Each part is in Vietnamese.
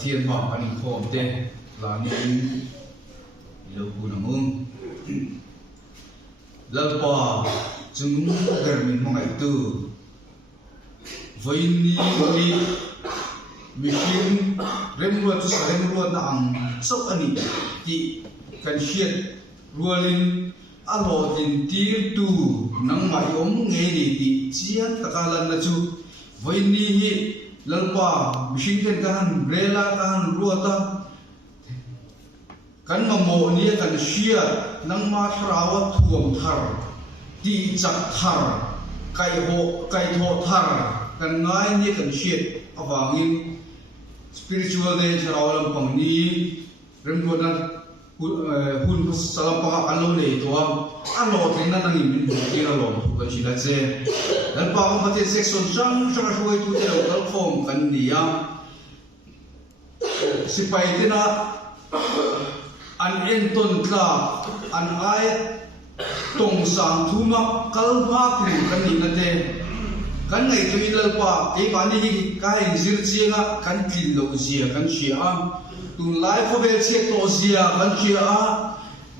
thiên bảo anh khom tê là nên lâu buồn mông lâu pa chúng gần mình mong ngày tư với ni mình rem ruột cho rem ruột nặng sốc anh thì cần siết ruột alo tin tir tu nang mai nghe đi thì chiat takalan na chu với ni lalpa machine ten kan rela kan ruata kan mamo ni kan shia nang ma thrawa thuam thar ti chak thar kai tho thar kan ngai ni kan shit awangin spiritual day thrawalam pang ni remdona hun salam panga alo le to alo tena nang in ti alo kan sila che dal pa ko pati section sang shoi tu te local form kan dia sipai tena an enton ka an ai tong sang thuma kalma tu kan ni na te kan ngai tu lal pa e pa ni ka hin zir chinga kan kin lo zia kan shia tu life of el che to zia kan shia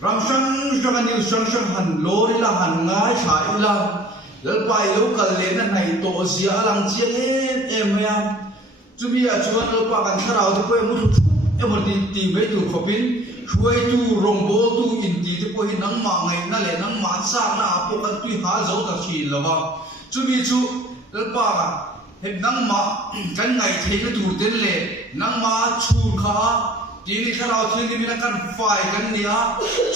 ramshan shangani shang han lori la han ngai chai la lal pa lo kal le na nai to zia lang chiang em ya chu bi a chuan lal pa kan tharau te ko mu thu em ti me tu khopin chuai tu rombo tu in ti te ko hin nang ma ngai na le nang ma sa na po kan tu ha zo ta chi lawa chu bi chu lal pa hết nang ma kan ngai thei na tur ten le nang ma chu kha ti ni kharau thei ni na kan fai kan nia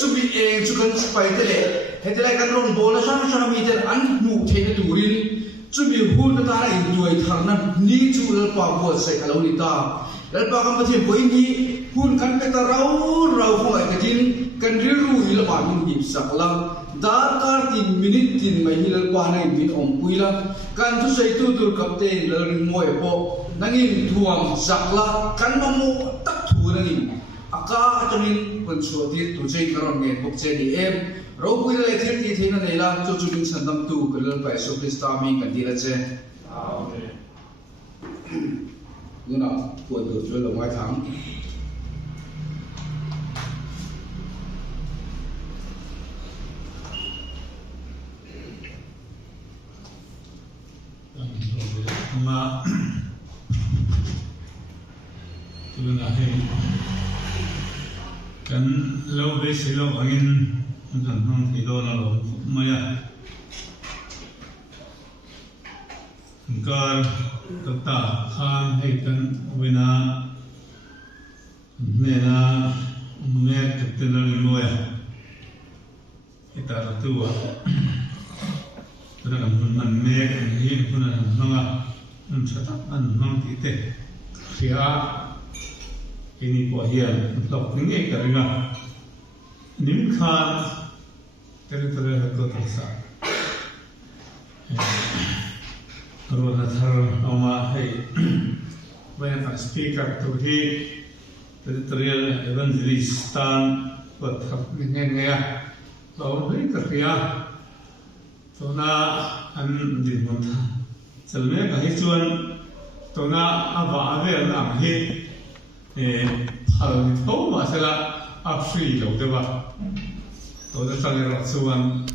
chu bi eng chu kan spai te le he te lai kan ron bol na sang mi ten an mu thei na turin chu bi hun ta ra in tuai thar na ni chu lal pa bo sai alo ni ta lal pa kam pathe boi ni hun kan pe ta rau ho ai ka tin kan ri ru hi la ma min hip sakla dar kar tin minute tin mai hi lal pa nai min om puila kan tu sei tu tur kap te lal moi po nangin thuam sakla kan ma mu tak thu nangin aka atangin pon chu ti tu chei karon nge bok che ni em ro pui le thir ti theina nei la chu chu bin sandam tu kalal pai so krista mi kan ti la che amen nuna tuan tu chu lo mai thang mà tôi là hay cần lâu về sẽ lâu anh cần không thì đó là lâu mà ya cần tất cả khan hay cần với na nên là nghe thực tế là người ya kita là tu à tôi là mình nghe cái gì cũng là không à mình sẽ tập ăn mang tí tệ khi cái này có hiền đọc tiếng nghe cái này nín khan cái là có thật sự rồi là thằng ông hay bây giờ speaker tôi thì là evangelist và thật nghe rồi đấy cái tôi na anh đi một sau này cái chuyện tôi na ava về làm hết phần thấu mà sẽ là áp suy lâu đấy吧tôi đã sang cái chuyện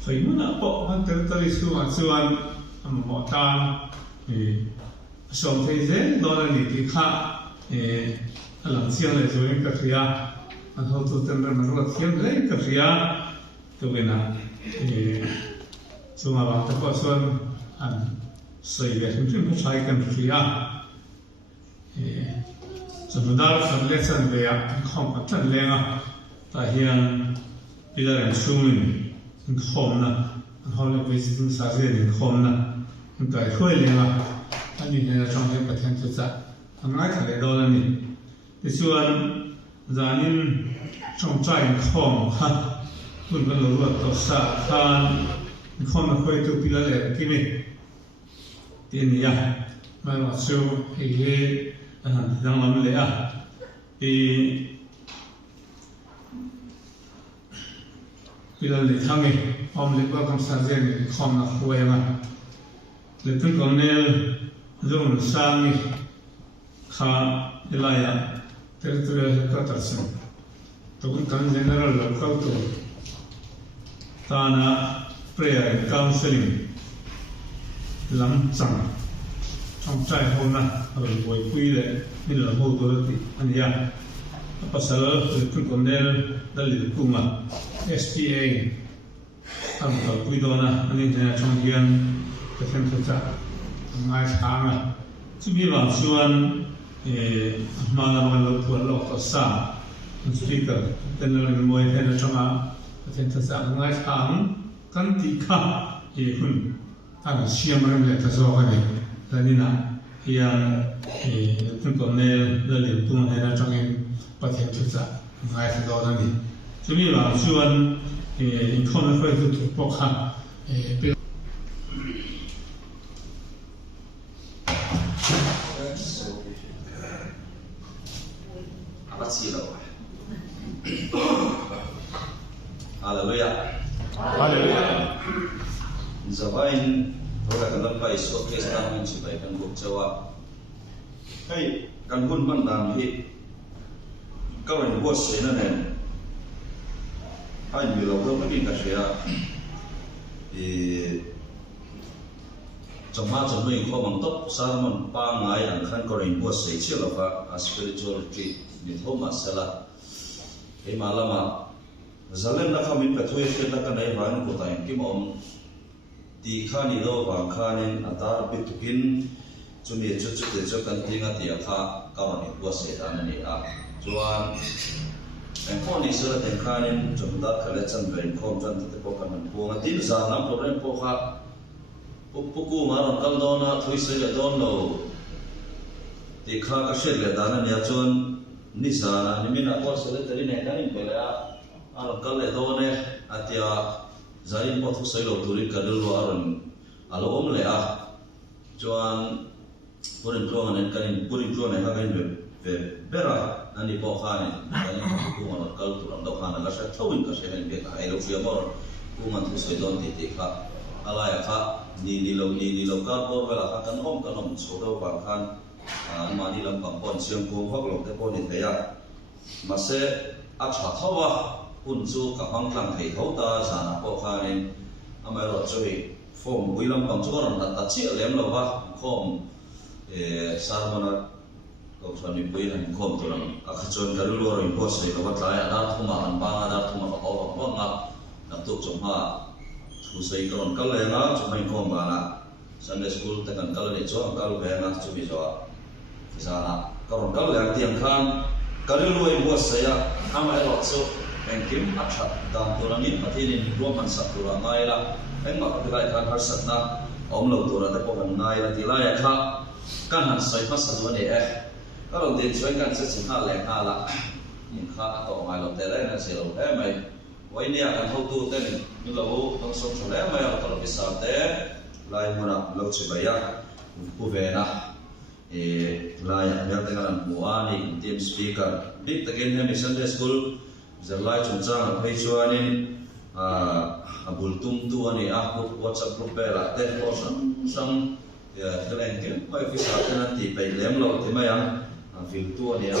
phải muốn là bộ hắn tới chuyện một ta sống thế giới đó là những cái khác làm sao để cho những cái kia anh học tôi tên là nó là thiên lấy cái kia tôi bên nào chúng ta bảo tập xuân anh xây về chúng chúng phải sai cần kia chúng ta phần lesson về không có chân lên tại hiện bây giờ là xuân không nè họ là bây giờ sao sẽ đến không nè cái khơi lên anh nhìn là trong cái phần thực ra anh nói thật là đó là gì thì xuân giờ nên trong trái không haคุณก็รู้ว่าตัวสาธารคนมาคุยตัวพิลาเลกิมิทีนี้มาว่าสู้ให้ยังลำเลยพิลาเลทั้งนี้พร้อมเรียกว่าคำสั่งเรื่องคนมาคุยมาเลยถึงก่อนเนี่ยเรื่องสร้างนี่ kha ilaya territorial headquarters tokun kan general local to tana prayer and counseling lam chang trong trai hôm na ở buổi quy lệ nên là hô tôi thì anh ya pasal kun kondel dalil kuma SPA ang quy đó na anh em trong hiền cái thêm thực trạng ngay sáng à chú biết bảo chuan mà làm lâu tuổi lâu có xa speaker tên là người hay là trong cái thêm thực trạng ngay sáng căn tị khá hun anh xem rằng là thật rõ cái này là như nào hiện kun kondel dalil kuma hay là trong cáiประเทศทุกอย่างง่ายที่สุดนั่นเองจะมีบางส่วนคนไม่ค่อยถูกปกครองอาบัติสิเราฮาเลลูยาฮาเลลูยาจะไปเราจะกันไปสุขเกษตรมันจะไปกันบุกเจ้าว่าให้กันหุ่นมันตามที่ก็เป็นบทเสนาเนี่ยให้มีเราเพิ่มขึ้นกับเสียจงมาจงไม่ข้อบังคับสารมันปางไงอันขันก็เป็นบทเสียเชื่อเราว่า spirituality มีทั่วมาเสละไอ้มาละมาจะเล่นนักมีประตูเชื่อนักกันในบ้านกูตายกี่มอมตีข้านี่เราบางข้านี่อัตราปิดกินจุดนี้จุดเดียวกันที่งัดที่ข้าก็เป็นบทเสียตานนี่จวนเป็นข้อนี้สุดแต่ข้านี่จงตัดเขาเล่นจันเป็นข้อจันที่พวกมันพวกที่สารน้ำ problem พวกข้าพวกกูมาลองกันโดนทุยเสียโดนเราที่ข้าก็เชื่อเลยตอนนั้นเนี่ยจวนนิสานะนี่มีนักบอลเสด็จที่ไหนกันนี่เป็นอะไรลองกันเลยโดนเนี่ยอาทิตย์ใจพอทุกสิ่งเราตุริกันดูว่าอารมณ์เลยจวนบริโภคนั้นกันบริโภคนั้นกันเบราอันนี้พอข้านี่อันนี้กูมันกัลตุรันดอกข้านั่นก็ใช้ทวินก็ใช้เป็นเบต้าไอ้เราเชื่อว่ากูมันทุกสิ่งโดนติดข้าอะไรข้านี่เราก็พอเวลากันห้องกันห้องโซดาบางครั้งมานี่ลำบากปนเสียงกูพักหลงแต่ปนนี่เดียมาเสะอาชาเท่าว่าคุณจูกับห้องกลางให้เท่าตาสานะพอข้านี่ทำไมเราช่วยฟงวิลำบากจุกรันตัดเชี่ยเลี้ยงเราว่าคอมสารมันก็ชวนมีปุยหันคอมตัวนั้นอาจจะการรู้ว่าเราอินพุตสิ่งที่ว่าหลายอันดับทุ่มอันบางอันดับทุ่มเขาบอกว่างับนักตุกจงมาทุกสิ่งก่อนก็เลยนะจุดไม่คอมบ้านะ Sunday school แต่กันก็เลยจ้องก็เลยนะจุดไม่จ้าที่สานะก่อนก็เลยเตียงข้างก็เลยรู้อินพุตสิ่งทำให้เราสู้เป็นกิมอัจฉริยะตามตัวนี้มาที่นี่รวมมันสักตัวง่ายละเป็นมาปฏิบัติการหัดสัตว์นะอมเราตัวนั้นแต่พอกันง่ายละที่ไรค่ะการหัดใส่ภาษาตัวนี้ก็เราเดินช่วยกันจะสิ่งห้าแหล่งห้าละยิ่งข้าต่อมาเราแต่แรกนั่นเสียเราไหมไว้เนี่ยกันเขาตู้เต้นนี่เราต้องส่งช่วยไหมเราตลอดพิศาเต้ลายมันเราช่วยยักผู้เวนะลายเรื่องแต่กันหัวนี่ทีมสปีกเกอร์ดิตะเกินให้มี Sunday School จะลายจุนจ้างให้ช่วยนี่บุลตุ้มตัวนี่พวก WhatsApp กลุ่มเปล่าเต้นโพสต์ซ้ำแรงเกินไม่พิศาเต้นนั่นตีไปเลี้ยงเราที่ไม่ยังฟิลตัวเนี่ย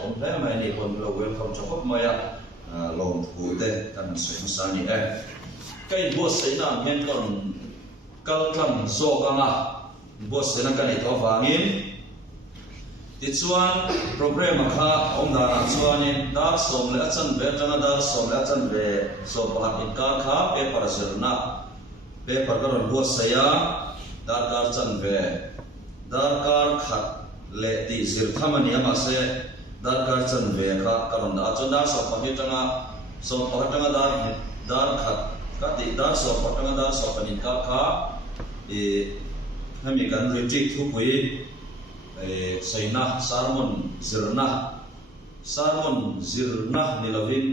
ผมได้มาในคนเราเวลคัมจะพบมาลงถูเต้กันสวยสานี่ใกล้บัวเสนาเห็นก่อนกัลคัมโซกันนะบัวเสนากันในท้องฟ้าหินติดส่วนโปรแกรมข้าองค์ดาราส่วนนี้ดาร์สมเลจันเวจังดาร์สมเลจันเวสอบหัดอินกาข้าเปปาร์เซอร์นะเปปาร์กันบัวเสียดาร์การจันเวดาร์การขัดเลติสิรธรรมนิยมเสดาร์การจันเวข้าการดาร์จนดาร์สอบหัดจังสอบหัดจังดาร์ขัดกัดดาร์สอบหัดจังดาร์สอบหัดอินกาข้าให้มีการรีจิตทุกวีใส่นะสารมันซิรนะนิลวิน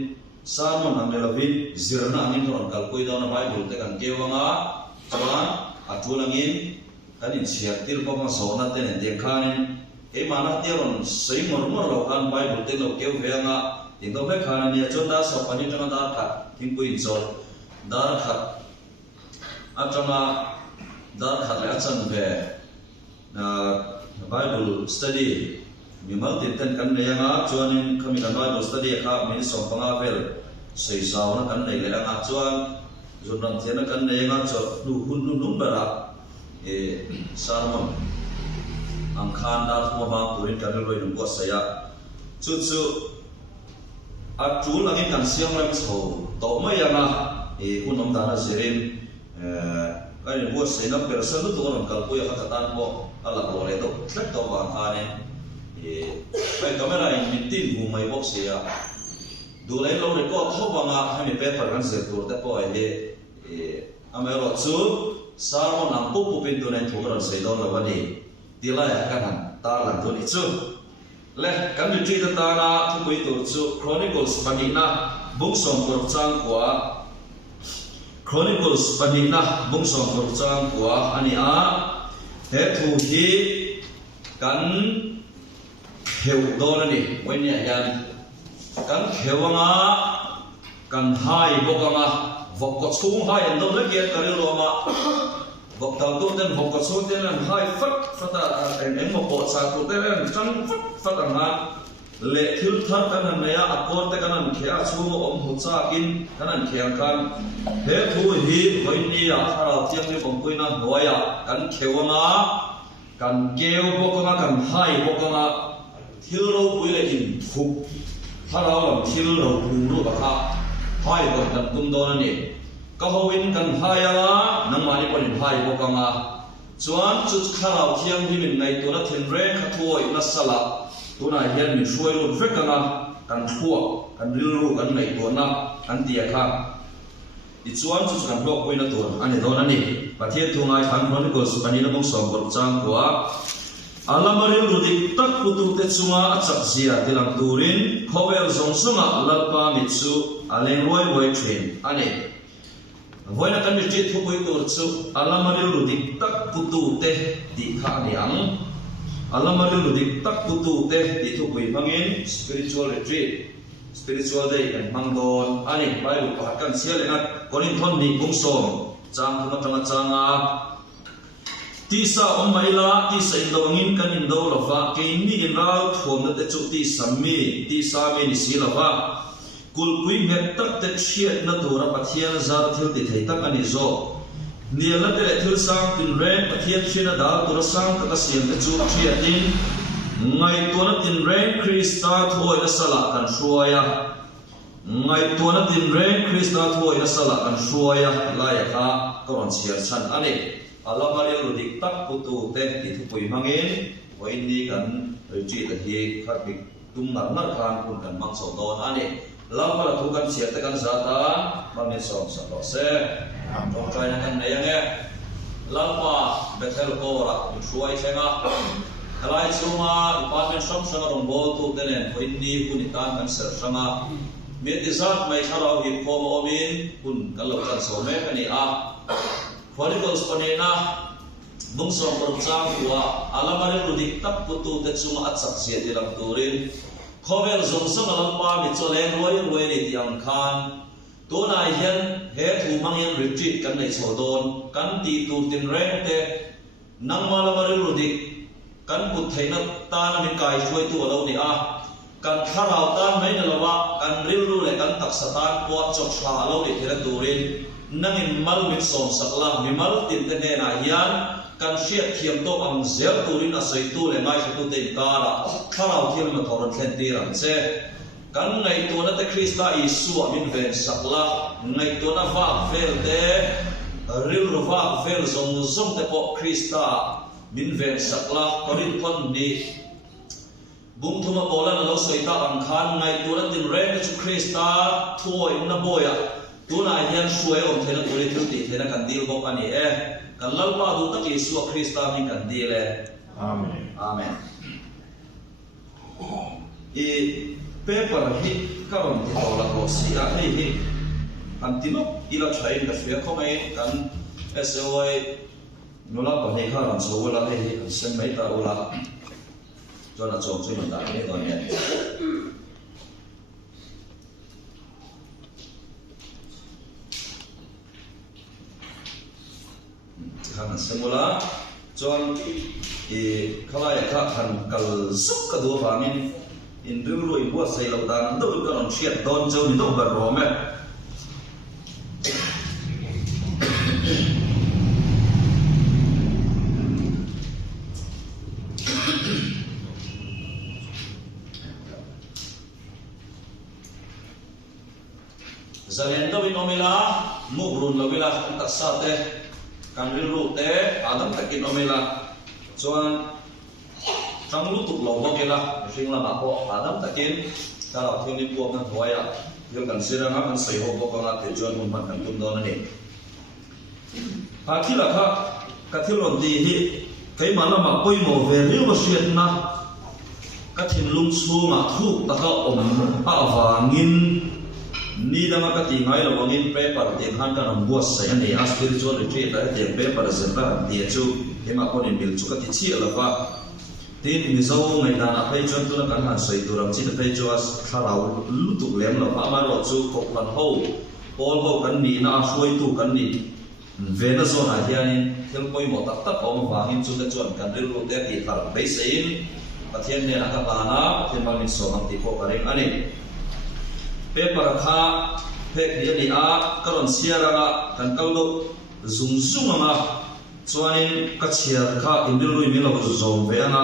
สารมันอันนิลวินซิรนะนี่ตอนกัลคุยดาวน์ไบเบิลแต่กันเกี่ยวกับจวนอัตุลังอินกันอินเสียติลพวกมันสอนนั่นเองเด็กขานิมานัดเดียวนั้นใส่หมดเรากันไบเบิลแต่เราเกี่ยวกับงาถึงต้องให้ขานี่จนดาสอบปันนี้จนดาขัดทิ้งกุยนโซลดาขัดอาจารย์ดาขัดและอาจารย์เวBible study mi mal tin ten kan nei anga chuan kami kan Bible study kha min som panga vel sei saw na kan nei le anga chuan zon ram thian na kan nei anga chu nu hun nu num bara sermon ang khan da thuma ba turin kan loi num ko saya chu a chu langin kan siam ram chho to mai anga hun om da na serin cái này mua sẽ nó bền sân lúc tôi còn cần quay các tan bộ là đồ này đâu rất to vàng hà này cái camera này mình tin vùng mày bóc xì à đồ lấy lâu này có thâu vàng à hay mình bé phải gắn sợi đồ tại bộ ấy anh em rồi chú sao mà nằm bốc bốc bên đồ này thuộc là sợi đồ là vấn đề đi lại cái hàng ta làm đồ này chú lẽ cái điều gì ta na thu quay tổ chú Chronicles bằng hình na bung sòng của trang của Chronicles panina bung song korchang kwa ania he thu hi kan kheu don ni moinia yan kan khewanga kan hai bokanga vokko chung hai an dom le ke karil roma vok tal tu ten vokko chung ten an hai fata en mo po sa tu ten chang fata nga le thil thar kan an ya akor te kan an khea chu om hu cha kin kan an khea kan he thu hi hoini ya thara tiang ni bong koina noya kan khewanga kan keu bokanga kan hai bokanga thil ro pui le in thuk thara lam thil ro pu ru ba kha hai bok kan tum don ni ka hoin kan hai anga nang mani pon hai bokanga chuan chu kharau thiang hi min ngai to na thin re kha thoi na sala tuna hian mi hruai lut vekanga kan thuak kan rilru kan nei tona kan tia kha i chuan chu kan blok poina tur ani don ani pathian thungai khan Chronicles panina bong som bor chang kwa alamaril rudik tak putu te chunga achak zia tilang turin khovel zong zonga lalpa mitsu aleng roi woi train ani voina kan mi tri thupui tur chu alamaril rudik tak putu te di kha niang alamaril rudik tak putu te di thupui mangin spiritual retreat spiritual day and mangdon ani Bible pahat kan sia lengat Korinthon ni bungsom chang thuma tanga changa tisa omaila tisa indawangin kan indaw lafa ke ni inal thom na te chu ti sammi ti sami ni silafa kulpui met tak te chiat na tura pathian zar thil ti thei tak ani zo niala te thil sang tin ren pathian china dal tura sang ka siam te chu chiatin ngai tuana tin ren Krista thoi na sala kan suaya ngai tuana tin ren Krista thoi na sala kan suaya laya kha koron chiar chan ani alamaril rudik tak putu te ti thupui mangin waini kan retreat a hi khat bik tum nar kan kun kan mang so don ani lampa thu kan chiar te kan zata mangin som sa lo se am trai na kan nayang lampa bethel ko ra suai senga kalai chunga department som sanga rong bol tu tenen hoini punitan kan ser sanga me dizat mai tharau hi khom omin kun kalo kan so me ani a Chronicles panena bungsom perchang wa alamaril rudik tak putu te chunga achak sia dilang turin khovel zong sang alampa mi choleng roi ni tiang khan tuna hian he thu mangyan retreat kan nei chodon kan ti tur tin reng te nang malamaril rudik kan put theina tan min kai chuai tu alo ni a kan tharau tan mai na lawa kan rilru le kan taksatan po chok thla alo ni thera turin nangin mal mit som sakla mi mal tin te ne na hian kan hriat thiam to ang zel turin a sei tu le mai tu te kara tharau thiam ma thoron thlen ti ram che kan ngai tu na te Krista Isu min ven sakla ngai tu na va vel te rilru va vel zong te po Krista min ven sakla Korinthon ni bung thuma bola na lo soita ang khan ngai tu na tin re chu Krista thoi na boya tuna hian suai om thena turi thuti thena kan dil bok ani kan lalpa du tak Yesu Krista mi kan dile amen amen e paper hi karon ti bola ko si a hi antino ila thain ka fia khomai kan SOI nola pa nei kharan so wala hi an sem mai ta ola chona chom chui man da ne don ne Hanan semula chuan khalai kha khan kal suk ka do wangin in ril roi buat sei lo dan do ka ron thiat don chau ni do bar ro me zalian do in omila mugrun lovila ta sa te kan ril ru te adam takin omila chuan trong lúc tục lâu bốc là riêng là bảo họ adam takin ta là thiên đi buộc ngăn thoái à riêng cần xưa ngắm ăn sấy hộp bốc con là để chuyên môn mặt cần tung đó này khi là khác các thiếu luận thì cái mà là mà quay màu về riêng mà xuyên na các thiên lung su mà thu ta có và nghìn ni dama ka ti ngai lo wangin paper te khan kan am buat sai ani a spiritual retreat ta te paper zenda ti chu ema kon in bil chu ka ti chi ala wa tin mi zo ngai dana phai chon tu la kan han sai tu ram chi phai chu as tharau lu tu lem lo ama lo chu ko kan ho pol ho kan ni na suai tu kan ni ve na zo na hianin thel poi mo tak tak om wangin chu ta chuan kan ril ru te ti thar bei sein pathian ne aka bana pathian bangin so ang ti ko ka reng ani paper kha phek ni ani a karon siara kan kallo zum zum ama chuanin ka chiar kha indil rui mi lo zom ve anga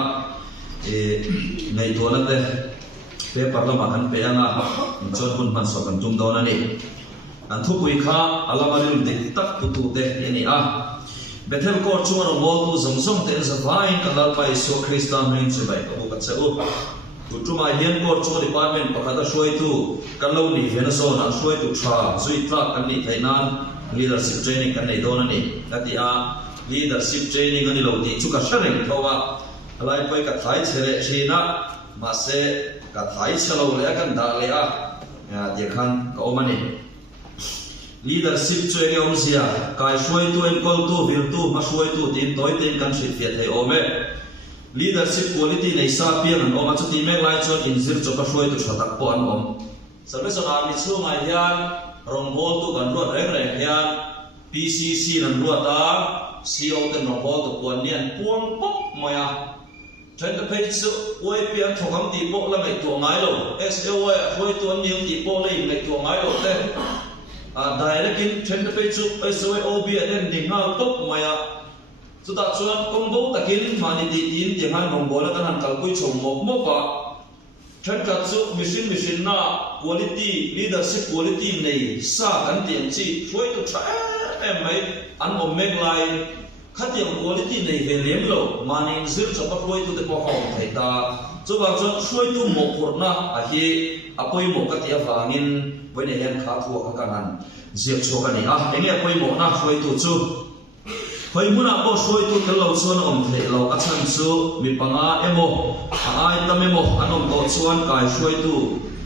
nei to na te paper lo ma kan pe anga chon kun man so kan tum don ani an thu pui kha alamaril dik tak tu tu te ani a bethel ko chuan wol tu zom zom te zawain kalal pai so kristam rin che bai ko ka cheu Utuma hian ko chu department pakata shoi tu kalau ni venaso na shoi tu tha zui tlak kan ni thainan leadership training kan nei don ani kati a leadership training ani lo ti chu ka shareng thowa alai pai ka thai chere china ma se ka thai chalo le kan da le a ya de khan ka omani leadership training om sia kai shoi tu en kol tu vil tu ma shoi tu tin toy tin kan thit fiat thai ome leadership quality nei sa piang an om chu ti mek lai chon in zir choka shoi tu thatak po an om salvation army chu ngai hian rong bol tu kan ruat reng reng hian PCC nan ruata CO ten rong bol tu puan nian puang pok moya chen the page chu oi piang thokam ti po la ngai tu ngai lo SOA hoi tu an ning ti po le ngai tu ngai lo te direct in chen the page chu SOA OB den ding ha pok moya so ta chuan kombo takin mani ti tin ti han mongol kan han kalpui chom mok mok pa than ka chu mission na quality leadership quality nei sa kan tiang chi foi tu tha em mai an om mek lai khatiang quality nei ve lem lo mani zir cha pa foi tu te po hom thai ta chu ba chuan foi tu mo phur na a hi apoi mo ka ti awangin voi ne hian kha thu ka kan ziak chok ani a enge apoi mo na foi tu chu hoi muna po shoi tu tel lo chuan om the lo a chan chu mi panga emo ai tam emo anom to chuan kai shoi tu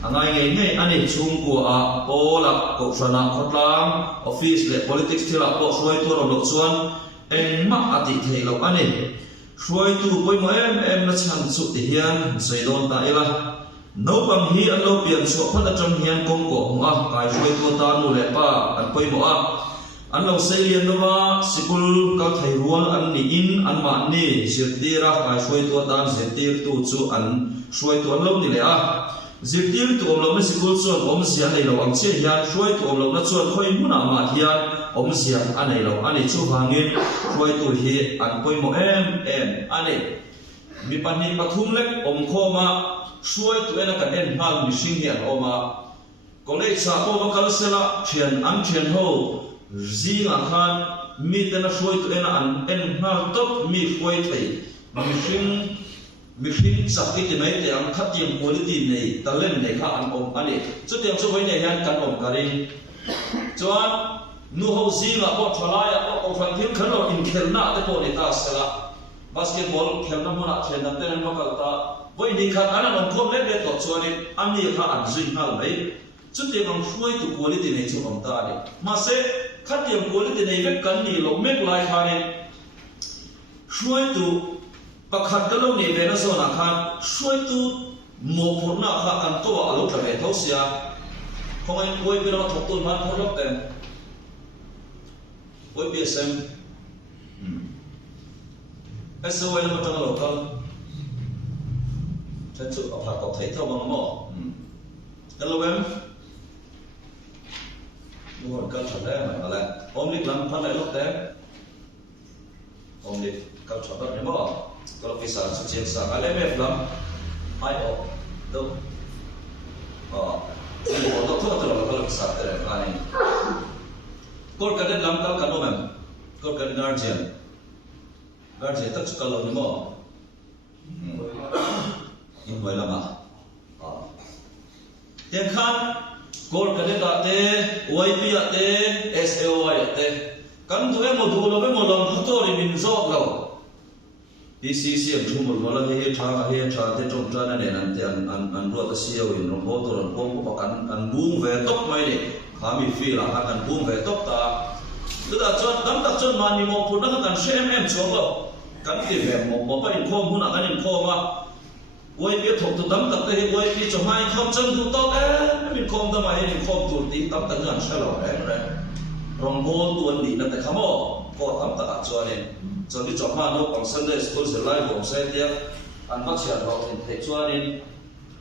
angai ngai ngai ani chung ko a pola ko sana khotlang office le politics thila po shoi tu ro lo chuan en ma ati thei lo ani shoi tu poi mo em na chan chu ti hian sei don ta ela no bang hi an lo pian chu phan atang hian kong ko nga kai shoi tu ta nu le pa an poi mo a an lo selian nova sikul ka thai rual an ni in an ma ni zirtira kai shoi tu dan zirtir tu chu an shoi tu an lo ni le a zirtir tu om lo me sikul chuan om sia nei lo ang che hian shoi tu om lo na chuan khoi muna ma hian om sia anei lo ani chu hangin shoi tu hi an poi mo em ani mi pani pathum lek om khoma shoi tu ena kan en hal mi sing hian oma college sa ko kal sela thian an thian ho zinga khan mi tena shoi tu ena an en hal top mi khoi thei mi hring sakti ti mai te ang khatiam quality nei talent nei kha an om ani chu tiang chu hoi nei hian kan om karin chuan nu ho zinga po thalaya po fan thil khan lo in khelna te po ni ta sela basketball khelna huna thena ten lokal ta voi ni khan ana nom khom le le to chuan an ni kha an zui hal mai chu tiang ang shoi tu quality nei chu om ta ni ma se khatiam quality nei vek kan ni lo mek lai khanin shoi tu pakhat kalo ni be na zona khan shoi tu mo phurna kha kan to alo tla ve tho sia khongai koi bi ro thok tu man thorok ten oi bi sem SOA là một trong local thế chứ ở phải có thấy thâu bằng mỏ cái lâu em mua một cân chọn đấy mà lại ôm lịch làm phân lại lúc đấy ôm lịch cân chọn đất đấy mỏ kalau bisa suci sa kalau em làm ai ở đâu ini foto tu atau kalau bisa terus ni kau kadang lam kau kadang em kau kadang guardian tak suka lo ni mỏ in boy lama tiang khan kor kade ta te YP ate SAOI ate kan tu em du lo be mo long photo ri min zo lo PCC am thum mo la he tha te tong ta na ne nan te an ro ta siao in ro bo to ro ko kan an bung ve tok mai ni khami fi la ha kan bung ve tok ta tu da chon dam tak chon man ni mo pu na kan shem em cho lo kan ti ve mo pa in khom hu na kan in khom ma quay biết thuộc tụi tấm tập đây quay biết cho hai không chân tụi tao đấy mình không tao mày mình không tụi tí tấm tận gần sao rồi đấy rong bồn tuần đi là tại khám ô có tấm tận cho nên cho đi cho mà nó bằng Sunday school sẽ lại bổng xe tiếp ăn bắt chẹt vào thì thấy cho nên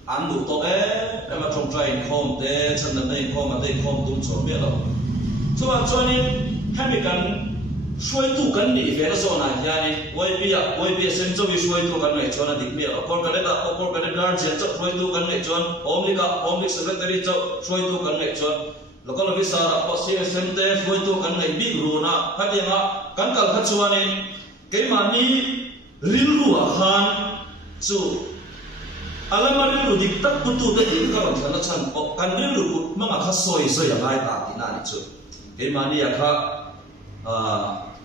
ăn đủ tao đấy em mà trong trai không thế chân là đây không mà đây không tụi cho biết đâu cho nên hai mình cần xuôi tu cần đi về đó rồi này yani quay bia xem cho vi xuôi tu cần này cho nó đỉnh miệng con cái đấy là con cái đấy đang diễn cho xuôi tu cần này cho ôm đi secretary cho xuôi tu cần này cho là con là vì sao là có xem thế xuôi tu cần này bị rùa na phát hiện à cần cần phát cho nên cái mà ni rin rùa khan chú alam rin rùa đỉnh tất tu thế thì các bạn thấy nó chẳng cần rin rùa mà khá soi là ai ta thì nào chú cái mà ni khá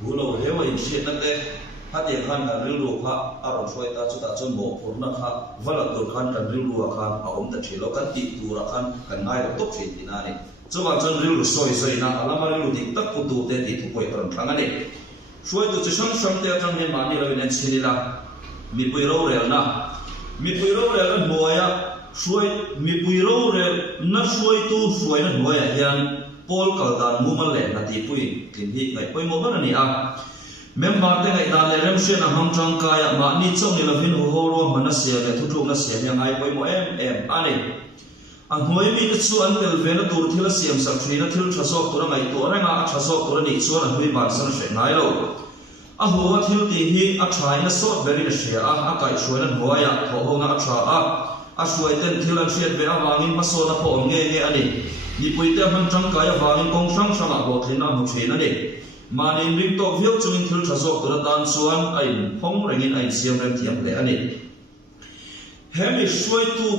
gulo hewa in shit nate hati khan kan rilu kha aron shoi ta chuta chon bo purna kha vala tur khan kan rilu kha aom ta thilo kan ti tura khan kan ngai ro tok thei tina ni chuwa chon rilu soi na alama rilu dik tak pu tu te ti thu koi karon thanga ni shoi tu chu sam te atang ne mani ro nen sinila mi pui ro rel na noya shoi mi pui ro rel na shoi tu shoi na noya hian Paul kaldan mumal le na ti pui tin hi ngai poi mo ban ni a member te ngai da le rem shen a ham chang ka ya ma ni chong ni lovin ho ro mana se le thu thu na se ya ngai poi mo em ani ang hoi mi chu an tel ve na tur thila siam sak thri na thil thasok tura ngai to ranga a thasok tura ni chuan a hui ban san se ngai lo a huwa thil ti hi a thai na so very na se a kai shoi na hoya tho ho na a tha a shoi ten thil an shet ve a wangin pa so na po nge ani ni pui te han chang ka ya wangin kong sang sang a bo thina mu thina ni mani ring to viau chung thil thasok tura dan chuan a in phong rengin a in siam rem thiam le ani hemi shoi tu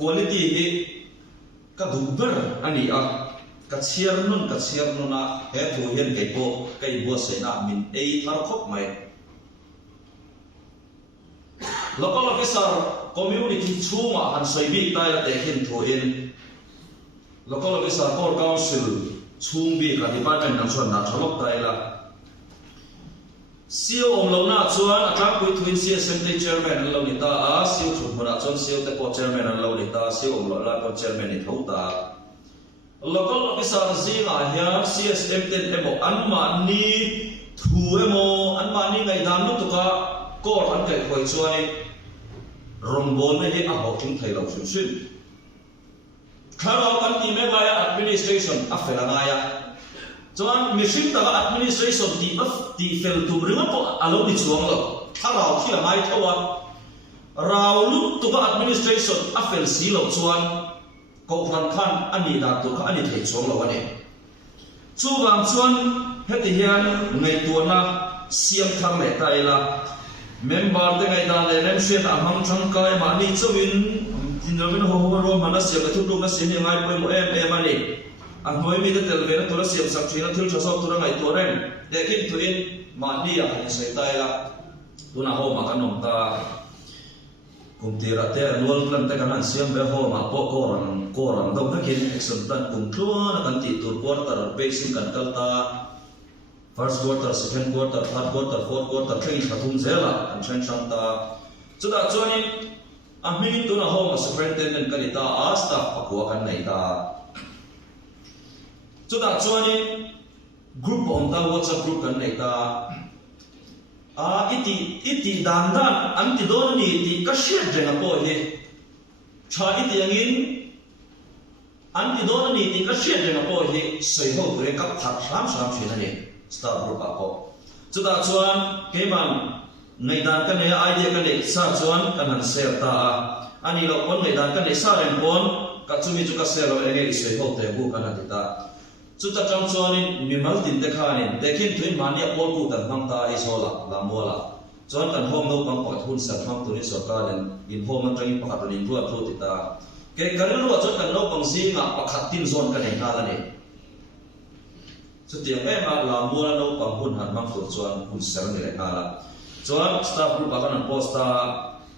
quality hi ka duber ani a ka chiar nun na he thu hian ke po kai bo se na min ei thar khop mai local officer community chunga han soibi ta ya te hin thu in local officer for council chungbi ka department ang chuan na thamok ta ila siêu om lo na chuan atang pui thuin CSM te chairman an lo ni ta a siêu thut mona chuan siêu te po chairman an lo ni ta siêu om lo la ko chairman ni thau ta local officer zinga hian CSM ten emo an ma ni thu emo an ma ni ngai dam nu tuka court an kai khoi chuan rombon ne hi a ho thing thai lo sun sun kharo kan ti me via administration a felangaya chuan machine ta administration ti fel tum ringa po alo ni chuang lo kharo khila mai thawa raw lu tu administration a fel si lo chuan ko khan khan ani da tu kha ani thei chuang lo ani chu wang chuan heti hian ngai tu na siam thang le tai la member te ngai da le rem shen a hang thang kai ma ni chuin tin ro ho ro mana siam la thu tu na sin ngai poi mo em ani ang hoi mi te tel ve na tu la siam sak thina thil thasok tu ra ngai tu ren de kin tu in ma ni a hai sai tai la tu na ho ma kan nom ta kum tira te annual plan te kan an siam be ho ma po ko ran do ta kin action tan kum thlo na kan ti tur quarter basic kan kal ta first quarter second quarter third quarter fourth quarter three pathum zela an chen chang ta chuda chuanin a mi tu na ho ma superintendent kan ita a staff akwa kan nei ta chuda chuanin group on ta WhatsApp group kan nei ta iti dan anti don ni ti ka share renga po he cha iti angin anti don ni ti ka share renga po he sei ho re ka thak sam thina ni star group ko chuta chuan keman ngai dan ka ne idea ka ne sa chuan kan han share ta ani lo kon ngai dan ka ne sa ren kon ka chumi chu ka share lo enge sei ho te bu kana ta chuta chang chuan mi mal tin te khanin dekin thuin mania pol ku kan hang ta isola lamola chuan kan hom no pang pakhat hun sa thang tu ni sarkarin in hom man tangin pakhat rin ruat ru ti ta ke kan ru chuan kan no pang si nga pakhat tin zon kan nei hala ni chuti em ma lamola no pang hun han mang tu chuan hun ser ni le hala chuan staff group kan posta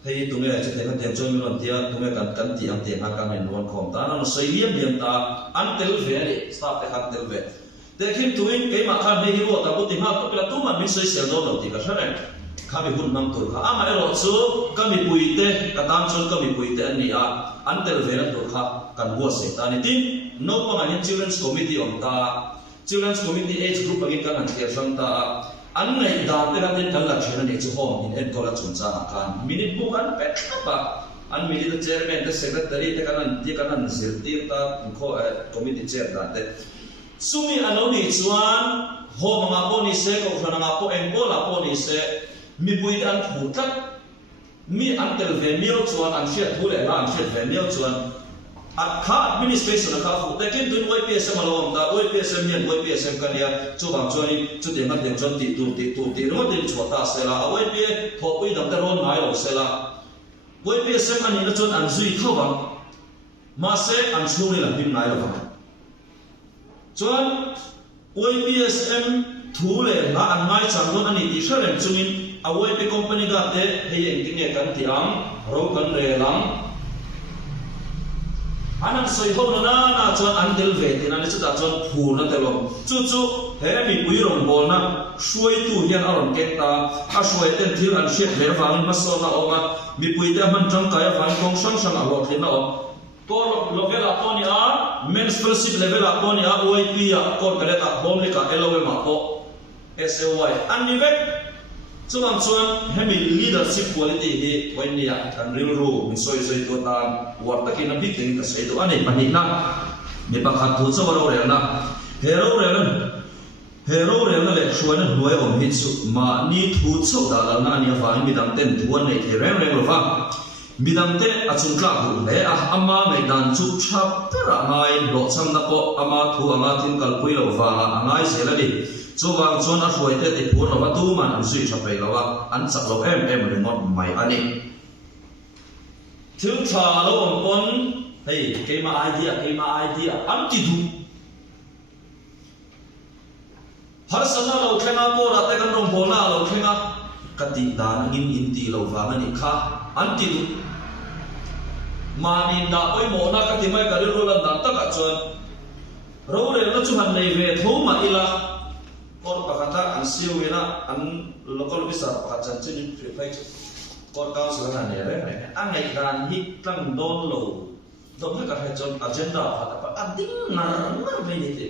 hei tu nge chu te kan tem chuan min tia tu nge kan ti ang te ha kan nei non khom ta na sei liam ta an tel ve ni staff te kan tel ve dekin tuin ke ma khan hei ro ta bu ti ma to pela tu ma min sei sel do lo ti ka tharen kami hun mang tur kha ama ero chu kami puite ka tam chon kami puite an ni a an tel ve na tur kha kan bua se ta ni tin no pa ngan children's committee om ta children's committee age group angin kan an tia sang ta an ngai da te kan tin kan la thena ni chu hom in en ko la chun cha kan minute book an pet pa an minute the chairman the secretary te kan an ti kan an zir tir ta ko committee chair da te sumi ano ni chuan ho manga po ni se ko thana nga po en ko la po ni se mi bui an thu tak mi an tel ve mio chuan an shet thu le la an shet ve mio chuan at kha administration kha fu te kin tun YPSM alom ta YPSM hian YPSM kan ya chu bang chuan chu te ngat den chon ti no tin chota se la YP tho pui dam ta ron mai lo se la YPSM ani na chon an zui tho bang ma se an chu ni la bin mai lo bang chuan YPSM thu le na an mai chang don ani ti tharen chungin a YP company ga te hei eng tinge kan ti ang ro kan re lang anan soi ho na chuan an del ve tin ani chu ta chuan phur na te lo chu he mi pui rong bol na shuai tu hian aron ke ta a shuai ten thil an shet ver wangin ma so na oma mi pui te man tang kai wang kong sang sang a lo thin na om to level a to ni a men's fellowship level a to ni a YP a kor kaleta home le ka elowe ma ko SOY an ni vek chuan hemi leadership quality hi poinia kan ril ru min soi to ta war takin a big thing ka sei do ani pani na mi pakhat thu chaw ro re na hero re na le shoi na hnuai om hi chu ma ni thu chaw da la na ani fa mi dam ten thuan nei the reng lo va mi dam te a chung tla hu le a ama mai dan chu thap ra ngai lo cham na ko ama thu anga tin kal pui lo va angai se la ni chu wang chuan a hruai te ti phur lo tu man an sui tha pe lo wa an chak lo em remote mai ani thil tha lo om pon hei keima idea am ti du har sana lo thenga ko ra te kan rong bona lo thenga kati dan in ti lo wa ani kha an ti du manin da oi mo na ka ti mai ka ri ro lan dan ta ka chuan ro re na chu han nei ve tho ma ila kor pakata an siwina an local visa pakatan chin free flight kor council na ne re an ngai kan hi tlang don lo dom ka ha chon agenda phata pa ading na me ni ti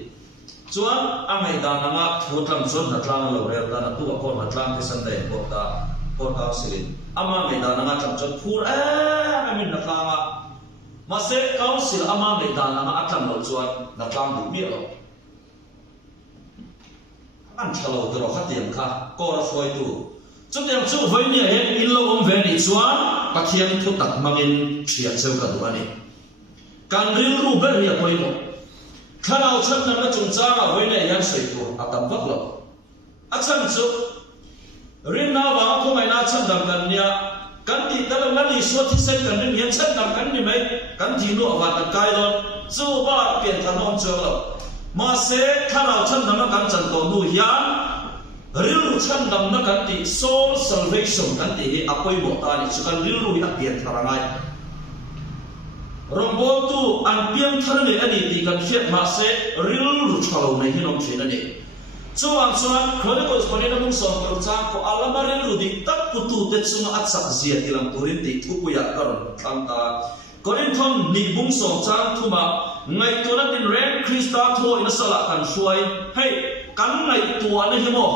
chuan an ngai dan na thu tlam chon na tlang lo re da na tu kor ma tlang te san dai kor ta kor council ama ngai dan na tlam chon phur min na tlang ma se council ama ngai dan na atlam lo chuan na tlang bu mi lo an thalo tro khatiam kha kor foi tu chutiam chu voi ni he in lo om ve ni chuan pathiam thu tak mangin thia cheu ka du ani kan ril ru ber ya poi mo khanau chan na chung cha ga voi ne yan sei tu atam vak lo a chan chu rin na wa ko mai na chan dam kan nia kan ti ta lo ni so thi sai kan rin yan chan dam kan ni mai kan ti no wa ta kai don chu ba pian than om chu lo ma se khanau chan dam kan chan to nu hian ril ru chan dam na kan ti soul salvation kan ti hi apoi mo ta ni chu kan ril ru hi a pian tharangai rombo tu an pian thar ni ani ti kan fiat ma se ril ru thalo nei hi nom thin ani chuan chronicles panin amung som ko chang ko alama ril ru dik tak putu te chunga atsak zia tilam turin ti thupu ya karon thanta korin thon ni bung som chang thuma ngai to na tin ren krista tho in sala kan suai hey kan ngai tua na hi mo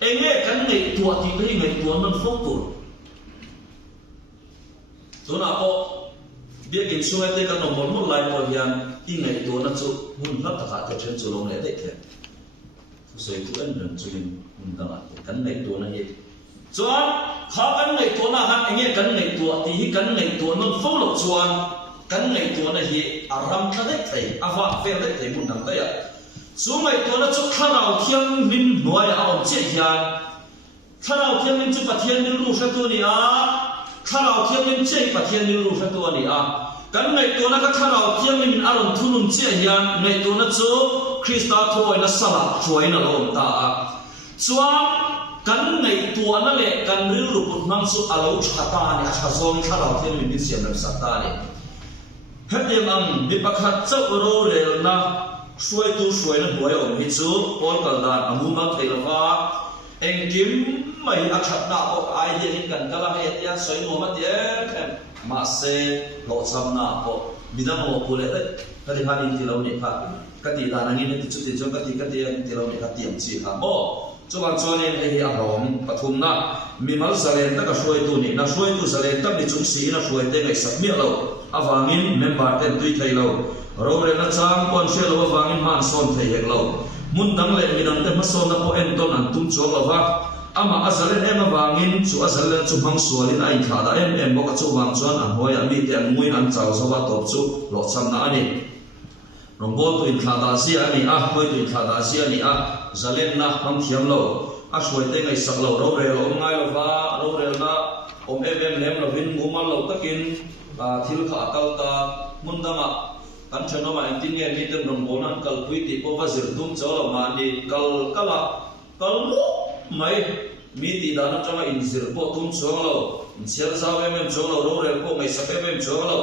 enge kan ngai tua ti hi ngai tua non fo tur tuna po bia kin sungai te kan nomor mon lai por hian i ngai tua na chu mun hlat ta ka chen chu long le te the soi tu an ran chu in mun ta kan ngai tua na hi chuan kha kan ngai tua na han enge kan ngai tua ti hi kan ngai tua non fo lo chuan kan ngai tua na hi aram tha de thei awa fe de thei mun dang ta ya chu ngai tua na chu kharau thiam min noi a om che hian kharau thiam min chu pathian ni lu sa tu ni a kharau thiam min che pathian ni lu sa tu ni a kan ngai tua na ka kharau thiam min aron thunun che hian ngai tua na chu Krista thoi na sala thoi na lom ta a chuan kan ngai tua na le kan ril ru put mang su alo thata ni a thazong kharau thiam min siam lam sa ta ni hetiam ang mi pakhat chau ro rel na suai tu suai na huai om hi chu pol kal dan amu ma theilawa engkim mai a that na ko ai dia in kan kala he tia soi mo ma tia khem ma se lo sam na ko bidam mo pule te kadi hanin ti lo ni kha kati da nang in ti chu ti jong kati an ti lo ni kha tiam chi kha bo chuan chuanin hi a rom pathum na mi mal salen ta ka suai tu ni na suai tu salen tam ni chung si na suai te ngai sak mi lo awangin member ten tui thei lo ro re na chang kon she lo awangin man son thei hek lo mun dang le mi dang te ma son na po en ton an tum chuang lo wa ama azalen em awangin chu azalen chu hang sualin ai tha da em bo ka chu wang chuan an hoi ami te an muin an chau so wa top chu lo cham na ani rombol tu in tha da si ani a hoi tu in tha da si ani a zalen na hang thiam lo a suai te ngai sak lo ro re lo ngai lo wa ro re na om em lem lo vin ngumal lo takin thil kha akal ta mundama kan chano ma tin nge mi tem rong bonan kal pui ti po va zir tum chaw ma ni kal lu mai mi ti da na chama in zir po tum chaw lo in sial sa ve mem chaw lo ro re po ngai sa pe mem chaw lo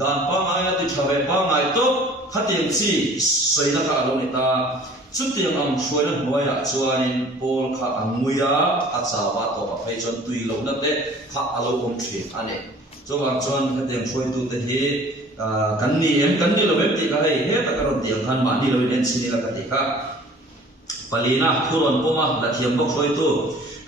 dan pa ngai na ti thave pa ngai to khatiem chi sei na kha lo ni ta chutiang am shoi na hnuai a chuanin pol kha anguya a chawa to pa phei chon tui lo na te kha alo om thri ane chuan khatiem shoi tu te hi kan ni lo web ti ka he ta ka ron tiang khan ma ni lo in sini la ka ti ka palina thuron poma la thiam bok shoi tu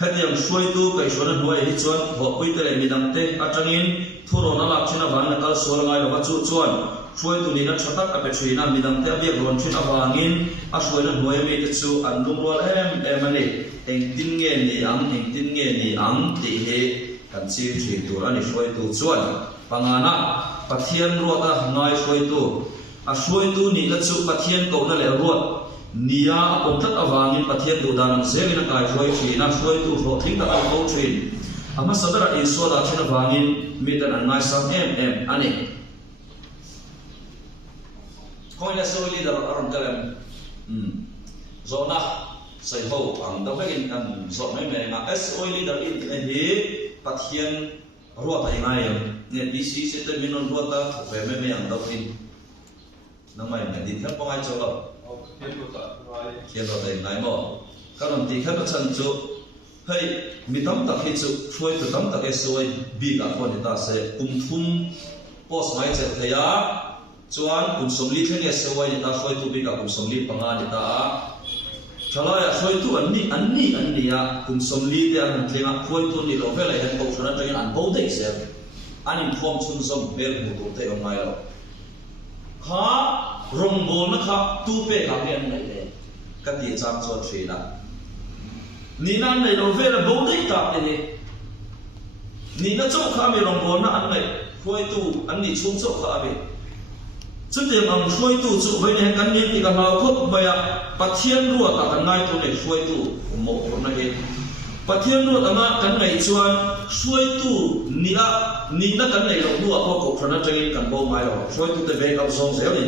hetiam shoi tu kai shona hnuai hi chuan ho pui te le midang te atangin thuron ala china wang na kal sol ngai lo ba chu chuan shoi tu ni na thatak a pe thina midang te biak ron thin awangin a shoi na hnuai mi te chu an lum rol em ani eng tin nge ni ang ti he kan chi thri tur ani shoi tu chuan pangana pathian ruata ngai shoi tu a shoi tu ni la chu pathian ko na le ruat nia apom that awangin pathian du dan zelina kai shoi thi na shoi tu ro thing ta ko thin ama sadara in so da thina wangin mi tan an ngai sam em ani koina so leader aron kalam zona sai ho ang da begin kan zo mai me na as oil leader in hi pathian ruata ngai ne dc se te minon ruata ve me ang da fin na mai na din thap ngai cholo kian lo dai ngai mo karon ti kha chan chu hei mi tam tak hi chu phoi tu tam tak e soi bi ga ko ni ta se thum post mai che thaya chuan somli theng e soi ni ta phoi tu bi ga somli panga ni ta chalaya phoi tu anni ya somli te an thlenga phoi tu ni lo vela hen ko thana tangin an bo dei se anin thom chun som bel mu tu te on mai lo kha rong bol na kha tu pe ka hian nei le ka ti chang cho thina ni nan nei lo ve la bo dei ta ni ni na chau kha mi rong bol na an nei khoi tu an ni chung chau kha be chu te ang khoi tu chu ve ne kan ni ti ka ma khop ba ya pathian ru ta kan ngai tu nei khoi tu mo na he pathian ru ta ma kan nei chuan khoi tu ni na kan nei lo nu a ko khana tangin kan bo mai lo khoi tu te ve ka song se ni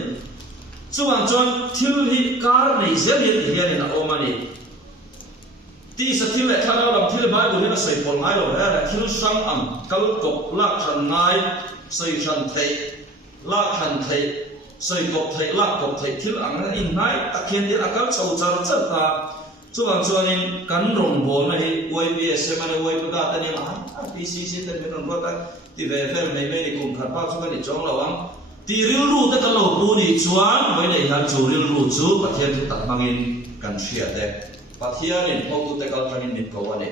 chuan thil hi kar nei zel hian na omani ti sa thil le thana lam thil bai bu ni sei pol ngai lo ha thil sang am kal kop lak than ngai sei than thei lak than thei sei kop thei lak kop thei thil ang na in ngai takhian dir akal chau char char ta chuan in kan rong bol na hi YBS mane YB da ta ni ma PCC te me ron ta ti ve fer nei me ni kum khat pa chu ni chong lawang ti ril ru ta kan lo pu ni chuan mai nei han chu ril ru chu pathian tu tak mangin kan thria te pathianin photo te kal kanin mit ko ane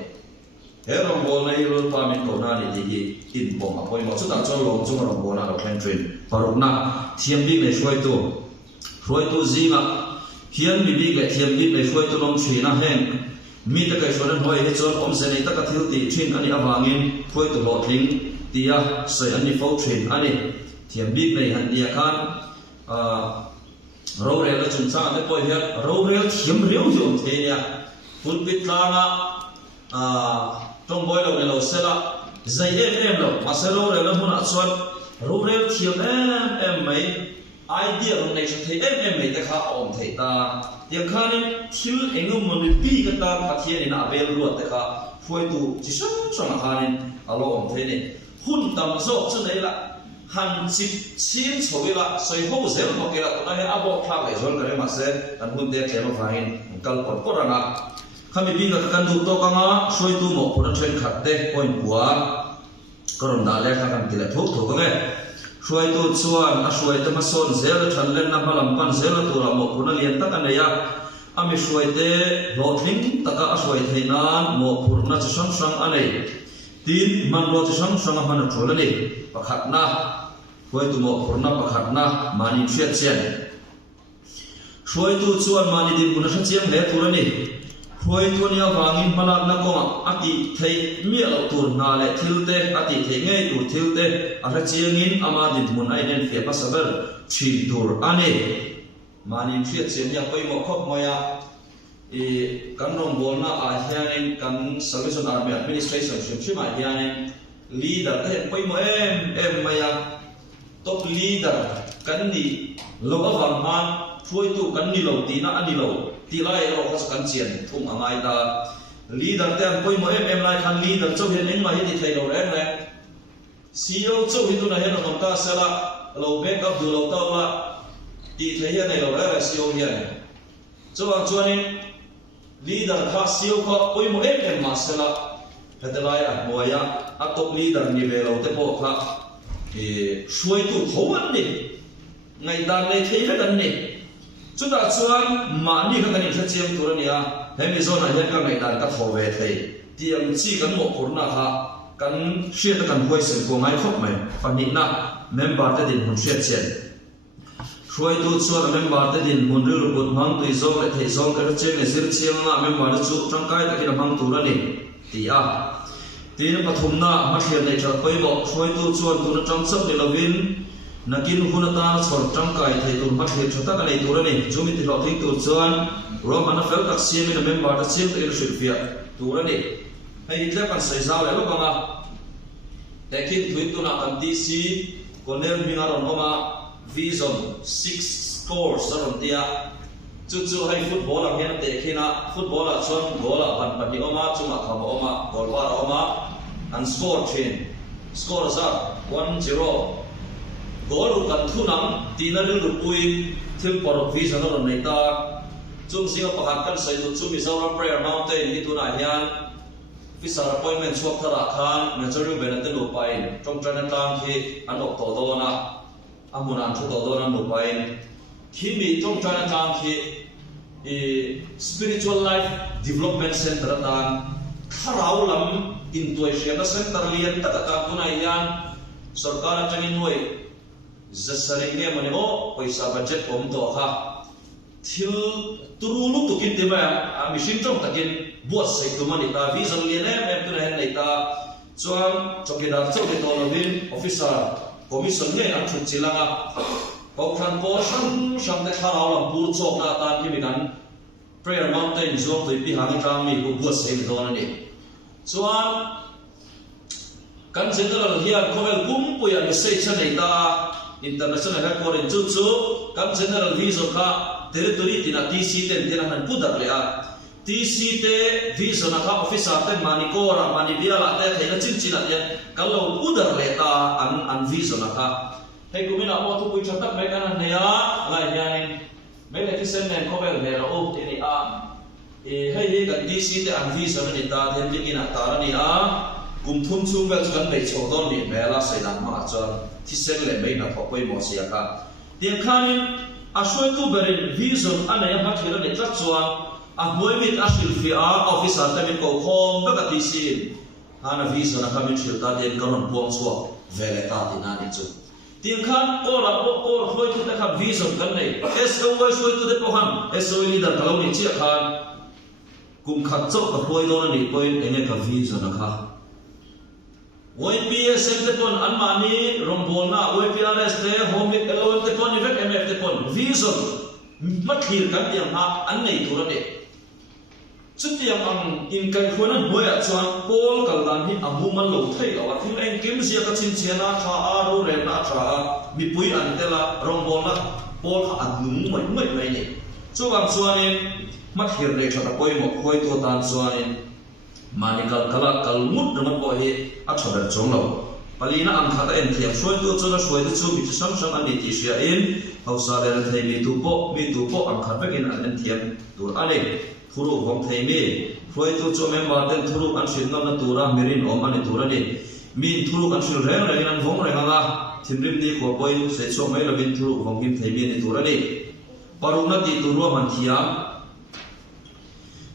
he rong bol na hilul pa mit ko na ni hi in bom a poi mo chu ta chon long chung rong bol na ro khen trin paruk na thiam bik nei shoi tu zinga hian mi bik le thiam bik nei shoi tu long thina hen mi ta kai shonan hoi he chon om se nei ta ka thil ti thin ani awangin phoi tu lo thling tia sei ani fo thin ani thiam bik nei han dia khan ro re la chung cha te poi hian ro re thiam reu yom the nia pul pit langa tong boy lo ne lo sela zai em lo maselo re la huna chuan ro re thiam em mai idea ro nei the em mai ta kha om thei ta tiang khanin thil engum mon bi ka ta pathian in abel ruat ta kha phoi tu chi sang khanin alo om thei ni hun tam zo chu nei la han chip chin chowila soi ho zel ko kela to na he abo thla lai zol kare ma se kan hun te tlemo fain kal pot poranga khami bi ka kan du to kanga soi tu mo pura thren khat te point bua koron da le kha kan tila thok thok nge soi tu chuan a soi te ma son zel than len na balam pan zel tu ra mo puna lian ta kan ya ami soi te lo thling taka a soi theinan mo purna chi sang sang anei tin man lo chi sang sang a man thol ani pakhat na hoi tu mo purna pakhat na mani thiat chen hoi tu chuan mani din guna sa chiang le turani hoi tu nia wangin malak na ko ati thei mi lo tur na le thilte ati thei ngei tu thilte a ra chiangin ama din mun ai nen fe pasaber chi tur ani mani thiat chen ya koi mo khop moya kan rong bol na a hianin kan Salvation Army Administration shima hianin leader te poi mo em maya top leader kan ni lo awang man phoi tu kan ni lo ti na ani lo ti lai ro khas kan chian thum angai da leader te poi mo em lai khan leader chau hian eng mai ti thei lo reng le CEO chau hi tu na hian on ta sala lo back up du lo ta la ti thei hian nei lo re CEO hian chuan chuanin leader kha CEO ko poi mo em ma sala headline at moya a top leader ni velo te po kha suai tu thowan ni ngai dan le thei la kan ni chuta chuan ma ni kha kan tha chiam tur ania hemi zona hian ka ngai dan ka tho ve thei tiam chi kan mo purna kha kan hriat kan hoi sen ko ngai khop mai pani na member te din hun hriat chen suai tu chuan member te din mun ru but mang tu zo le thei zo ka chen le sir chiang na member chu tangkai ta kina mang tur ani tia tin pathum na ma thian nei thar koi mo khoi tu chuan tu na tang chap ni lovin nakin hunata chhor tangkai thei tu ma thian thata ka nei tur ani chumi ti lo thing tu chuan rom ana fel tak siam in member ta chiam te shil fia tur ani hei tle kan sai zaw le lo banga takin thui tu na kan DC Colonel Mingaron oma Vision 6 scores aron dia chu hai football a hian te khina football a chuan goal a ban pani oma chuma kham oma goal war oma and score train score za 1-0 goal kan thunam tinaril rupui thil por vision ron nei ta chung singa pakhat kan sai tu chumi zawra prayer mountain ni tu na hian officer appointment chuak thara khan majority benate no pain trong tran tang khi an ok to do na amunan thu to do na no pain kimi trong tran tang khi spiritual life development center tan kharau lam intuition center lian takata tunai yan sarkar atangin noi zasari nge mane o paisa budget pom to kha thil turulu tukin te ba mission trong takin buat sai tu mani ta vision lian em tu na nei ta chuan chokidar chok to lovin officer commission nge an thu chilanga Kokran ko sang te kharau lam pur chok na tan ki bikan prayer mountain zong tu pi hang tang mi ko buat sei do na ni chuan kan general hian khovel kum puya message nei ta international headquarters chu kan general vision kha territory tina TC ten tina han pudar le a TC te vision kha officer te manikora manibiala te thaina chinchina te kallo pudar le ta an vision kha hei kumina mo tu pui chatak mai kana neya lai yanin mele kisen nen khovel le ro ini a hei kan DC te an vision ni ta den dingina tarani a kumthum chung bel kan bei chodon ni mela saidan ma chon thisen le mai na thopoi mo sia ka tiang khanin a shoi tu berin vision anaya ma thira ni tla chuan muai mit a silfi a officer tamin ko khom ba ka tisin hana visa na kamin shilta den karon puang suwa vele ta tinani chu tiếng khan cô là cô thôi chúng ta làm visa cái này SOI suy tôi đấy han SOI leader kalau ni chia khan cùng khát chốc và thôi đó là ni point anh cái visa nó kha YPSM te pon an mani rombol na YPRS te home alone te pon event MF te pon visa mất hiểu cái điểm ha anh này thôi đấy chút điểm ang in cái khốiนั้นhồi à choan Paul cái đàn hi amu man lâu thấy ở phim anh kiếm gì cái chuyện chuyện na tha aro ren na tha mi pui an te la rombol na Paul ha an nung mai này cho bằng choan in mất hiểu này cho ta coi một khối to tan choan in mani kal mut na man bo hi a thoda chong lo palina am khata en thiam shoi tu chona shoi tu chu mi chu sam sam ani ti sia in hausa le thei mi tu po am khat vekin an en thiam tur ani thuru hom thei mi shoi tu chu member ten thuru an shin na tura merin om ani tura ni min thuru an shil reng reng an vong reng anga thimrim ni ko poi se chu mai lo bin thuru hom him thei mi ni tura ni paruna ti turu man thiam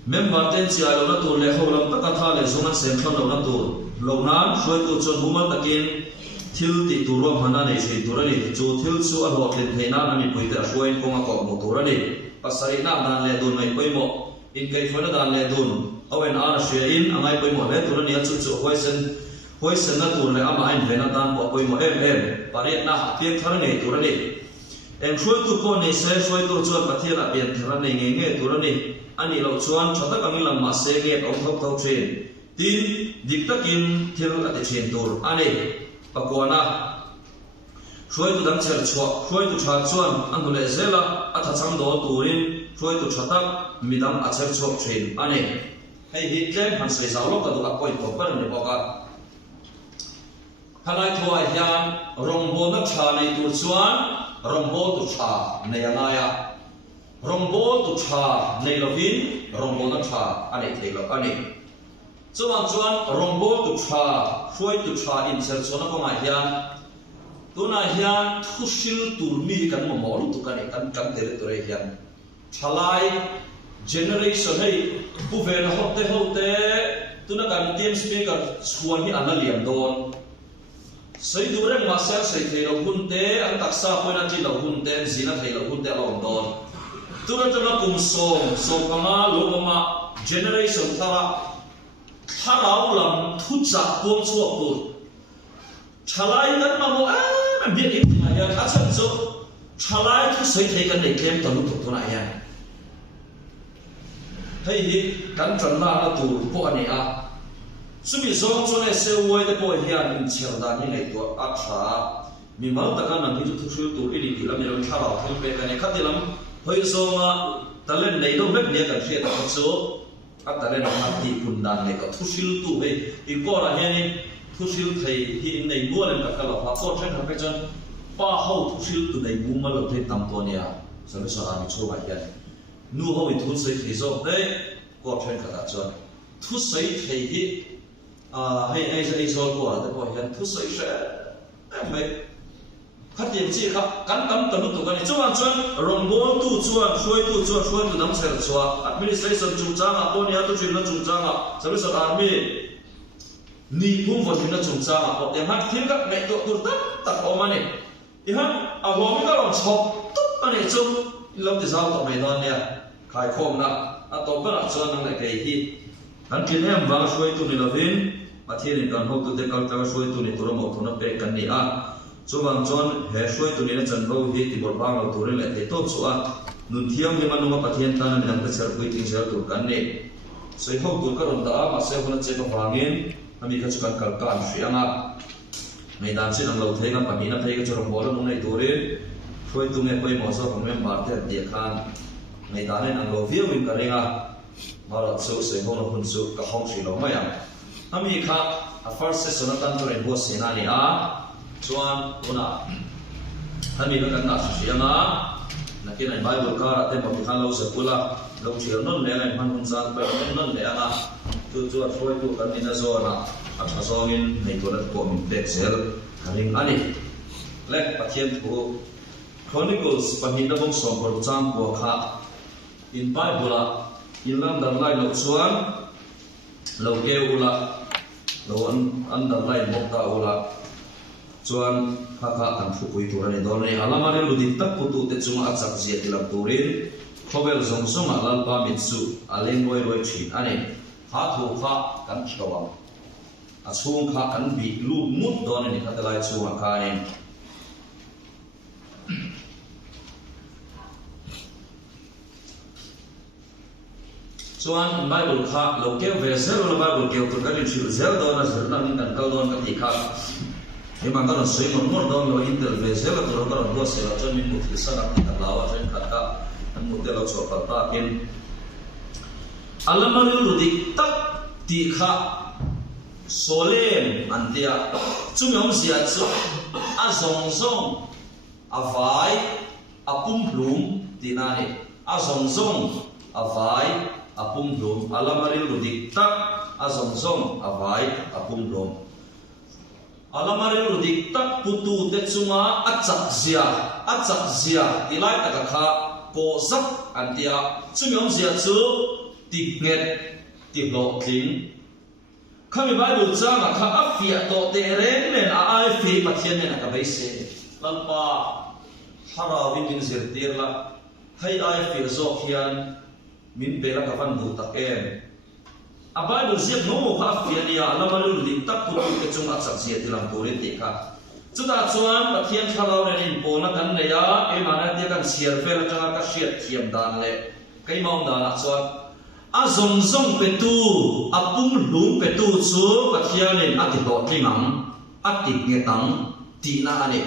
member ten chia lo na tur le ho lam ta ka tha le zongan sem thon lo na tur lo nan shoi tu chon human takin thil ti tur hana nei sei tur ani chu thil chu a ho ken theina na mi pui ta shoi ko nga ko mo tur ani pasari na dan le dun mai poi mo in kai phona dan le dun awen ana shia in angai poi mo le tur ani chu chu hoisen na tur le ama ain vena dan ko poi mo em pare na piang thar nei tur ani em shoi tu ko nei se shoi tu chuan pathia a pian thar nei nge tur ani ani lo chuan thata kami lam ma se nge ong thok thok chen tin diktakin thil ate chen tur ani pakwana shoi tu dang chel chwa shoi tu chat chuan an le zela atha chang do turin shoi tu thata midam a chel chok chen ani hei hi tlem han sei zaw lo ka du a koi ko par ni boka halai thoi hian rongbo na tha nei tur chuan rongbo tu tha nei anaya rongbo tu tha nei lovin rongbo na tha ani thei lo ani chuan rongbo tu tha shoi tu tha in sel chona ko ngai hian tuna hian thusil turmi kan mo mol tu kan kan tere hian thalai generation hei bu ve na hote tuna kan team speaker chuan hi ala liam don sei du reng ma sel sei thei lo hunte an taksa poina ti lo hunte zina thei lo hunte lo don tuna tuna kum som anga loma generation tharau lam thu cha pom chuak tu thalai kan ma mo a biết ít mà ya khá chân số thalai thu sei thei kan nei kem tonu tu na ya hei hi kan tran na na tu po ani a sumi zong chone se woi de po hian in chher da ni nei to a tha mi mal ta kan nang hi thu shul tu ri ti lam ro tharau thil pe kan e khatilam hoi zonga talen nei do mek ne kan thia ta chu a talen na ti kun dan nei ka thu shil tu hei i ko ra hian thu shil thei hi nei bu len ka kala pa ko chen ha pe chan pa ho thu shil tu nei bu ma lo thei tam to nia sa le sa ami chu ba hian nu ho i thu sei thei zo de ko chen ka ta chan thu sei thei hi hei zo ko da ko hian thu sei she mai phát triển chi khắp cắn cắm tầm tu cái này chuan rongbo tu chuan shoi tu nắm sel chua administration chung chang a ponia tu chin na chung chang a service army ni phum von na chung chang a op tem hat thil ka nei to tur tak omani i han a homi ka ron chop tut ani chu lo ti zau to mai don nia khai khom na a to pa chuan nang lai kai hi kan kin hem wang shoi tu ni lovin pathian kan ho tu de kal ta shoi tu ni turamo thona pe kan ni a chuan he shoi tu ni na chan ro hi ti bor bang lo tur le te to chu a nun thiam ni manuma pathian ta na dang ta char pui ting sel tur kan ni sei ho tur ka ron da ma se hona che ka wangin ami ka chu kan kal kan hrianga mai dan sin ang lo thei ka pami na thei ka chorong bol nung nei turin shoi tu me poi mo so phang mem bar te dia khan mai dan nen ang lo viu win ka renga mara chu sei ho na hun chu ka hong hri lo mai ami kha a first session tan to ren bo sena ni a chuan una ami ka kan na hrianga nakin ai bible ka ra te mo khan lo se pula lo chial non le ngai man hun san pa non le ana tu chu a shoi tu kan ina zo na a thazongin nei to la ko min tek sel karing ani le pathian thu Chronicles pahin na bong som por cham ko kha in bible in lam dan lai lo chuan lo keu ula lo an dan lai mok ta ula chuan kha kan thu pui tur ani dor ni alamari lu dik tak putu te chunga achak zia tilam turin khobel zong zong alal pa mitsu aleng loi loi thin ani ha thu kha kan thawang a chung kha kan bi lu mut don ni kha lai chunga kha ni chuan Bible kha lo keu ve zel lo Bible keu tur kan thil zel don a zel na nin kan kal don ka ti kha he man kan soi mor don lo intel ve zel tur kan ro se la chon min mut sa na ta lawa chen kha ka an mut de lo cho ka ta kin alamari lu dik tak ti kha solen antia chumyom sia chu a zong zong a vai a pum plum tinani a zong zong a vai a pum plum alamari lu dik tak a zong zong a vai a pum plum alamari lu dik tak putu te chunga achak zia tilai taka kha ko zak antia chumyom sia chu ti nget ti lo tling khami Bible changa kha afia to te ren len a ai fi pathian nen ka baise lalpa hara win zirtir la hai ai fi zo khian min pela ka van du takem a Bible ziak no mo kha afia nia alamari lu dik tak putu te chunga achak zia tilam turin ti kha chuta chuan pathian thalo nen in pona kan leya e mana te kan siar fel changa ka siat thiam dan le kai maum dan chuan a zong zong petu a pum lum petu chu pathianin ati lo tlingang ati ngetang ti na ani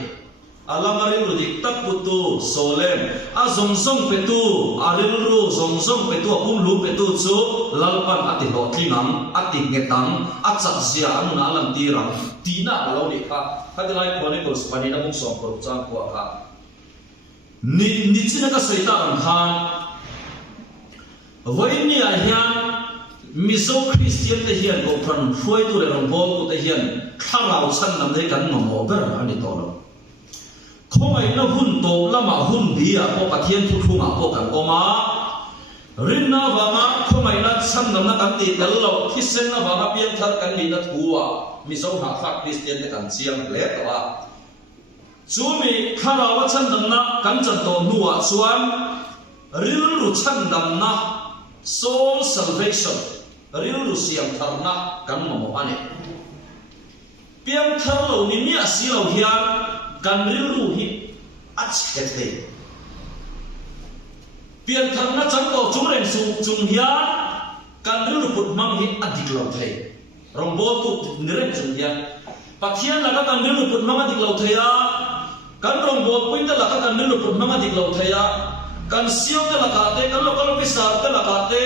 alamari lu dik tak putu solen a zong zong petu aril ru zong zong petu a pum lum petu chu lalpan ati lo tlingang ati ngetang achak zia anuna alam tirang ti na lo ni kha kadilai chronicles panina mung som por chang ko kha ni china ka saitan khan vậy ni a hian mizo Christian te hian ko phan phoi tu le rong bol ku te hian tharau chan nam dei kan ngamo ber ani to lo khomai na hun to lama hun bia ko pathian thu thunga ko kan oma rinna wanga khomai na chan nam na kan ti tel lo khisen na wanga pian thar kan ni na thuwa mizo ha kha Christian te kan chiang le to a chumi tharau chan nam na kan chan to nuwa chuan ril lu chan nam na soul salvation ril lu siam tharna kan mo ane piam thar lo ni mi asi lo hian kan ril lu hi ach kete piam tharna chang to chung reng su chung hian kan ril lu put mang hi adik lo thei rong bo tu ni reng chung hian pathian la ka kan ril lu put mang adik lo theya kan rong bo puin ta la ka kan ril lu put mang adik lo theya kan siam te lakate kan lokal pisar te lakate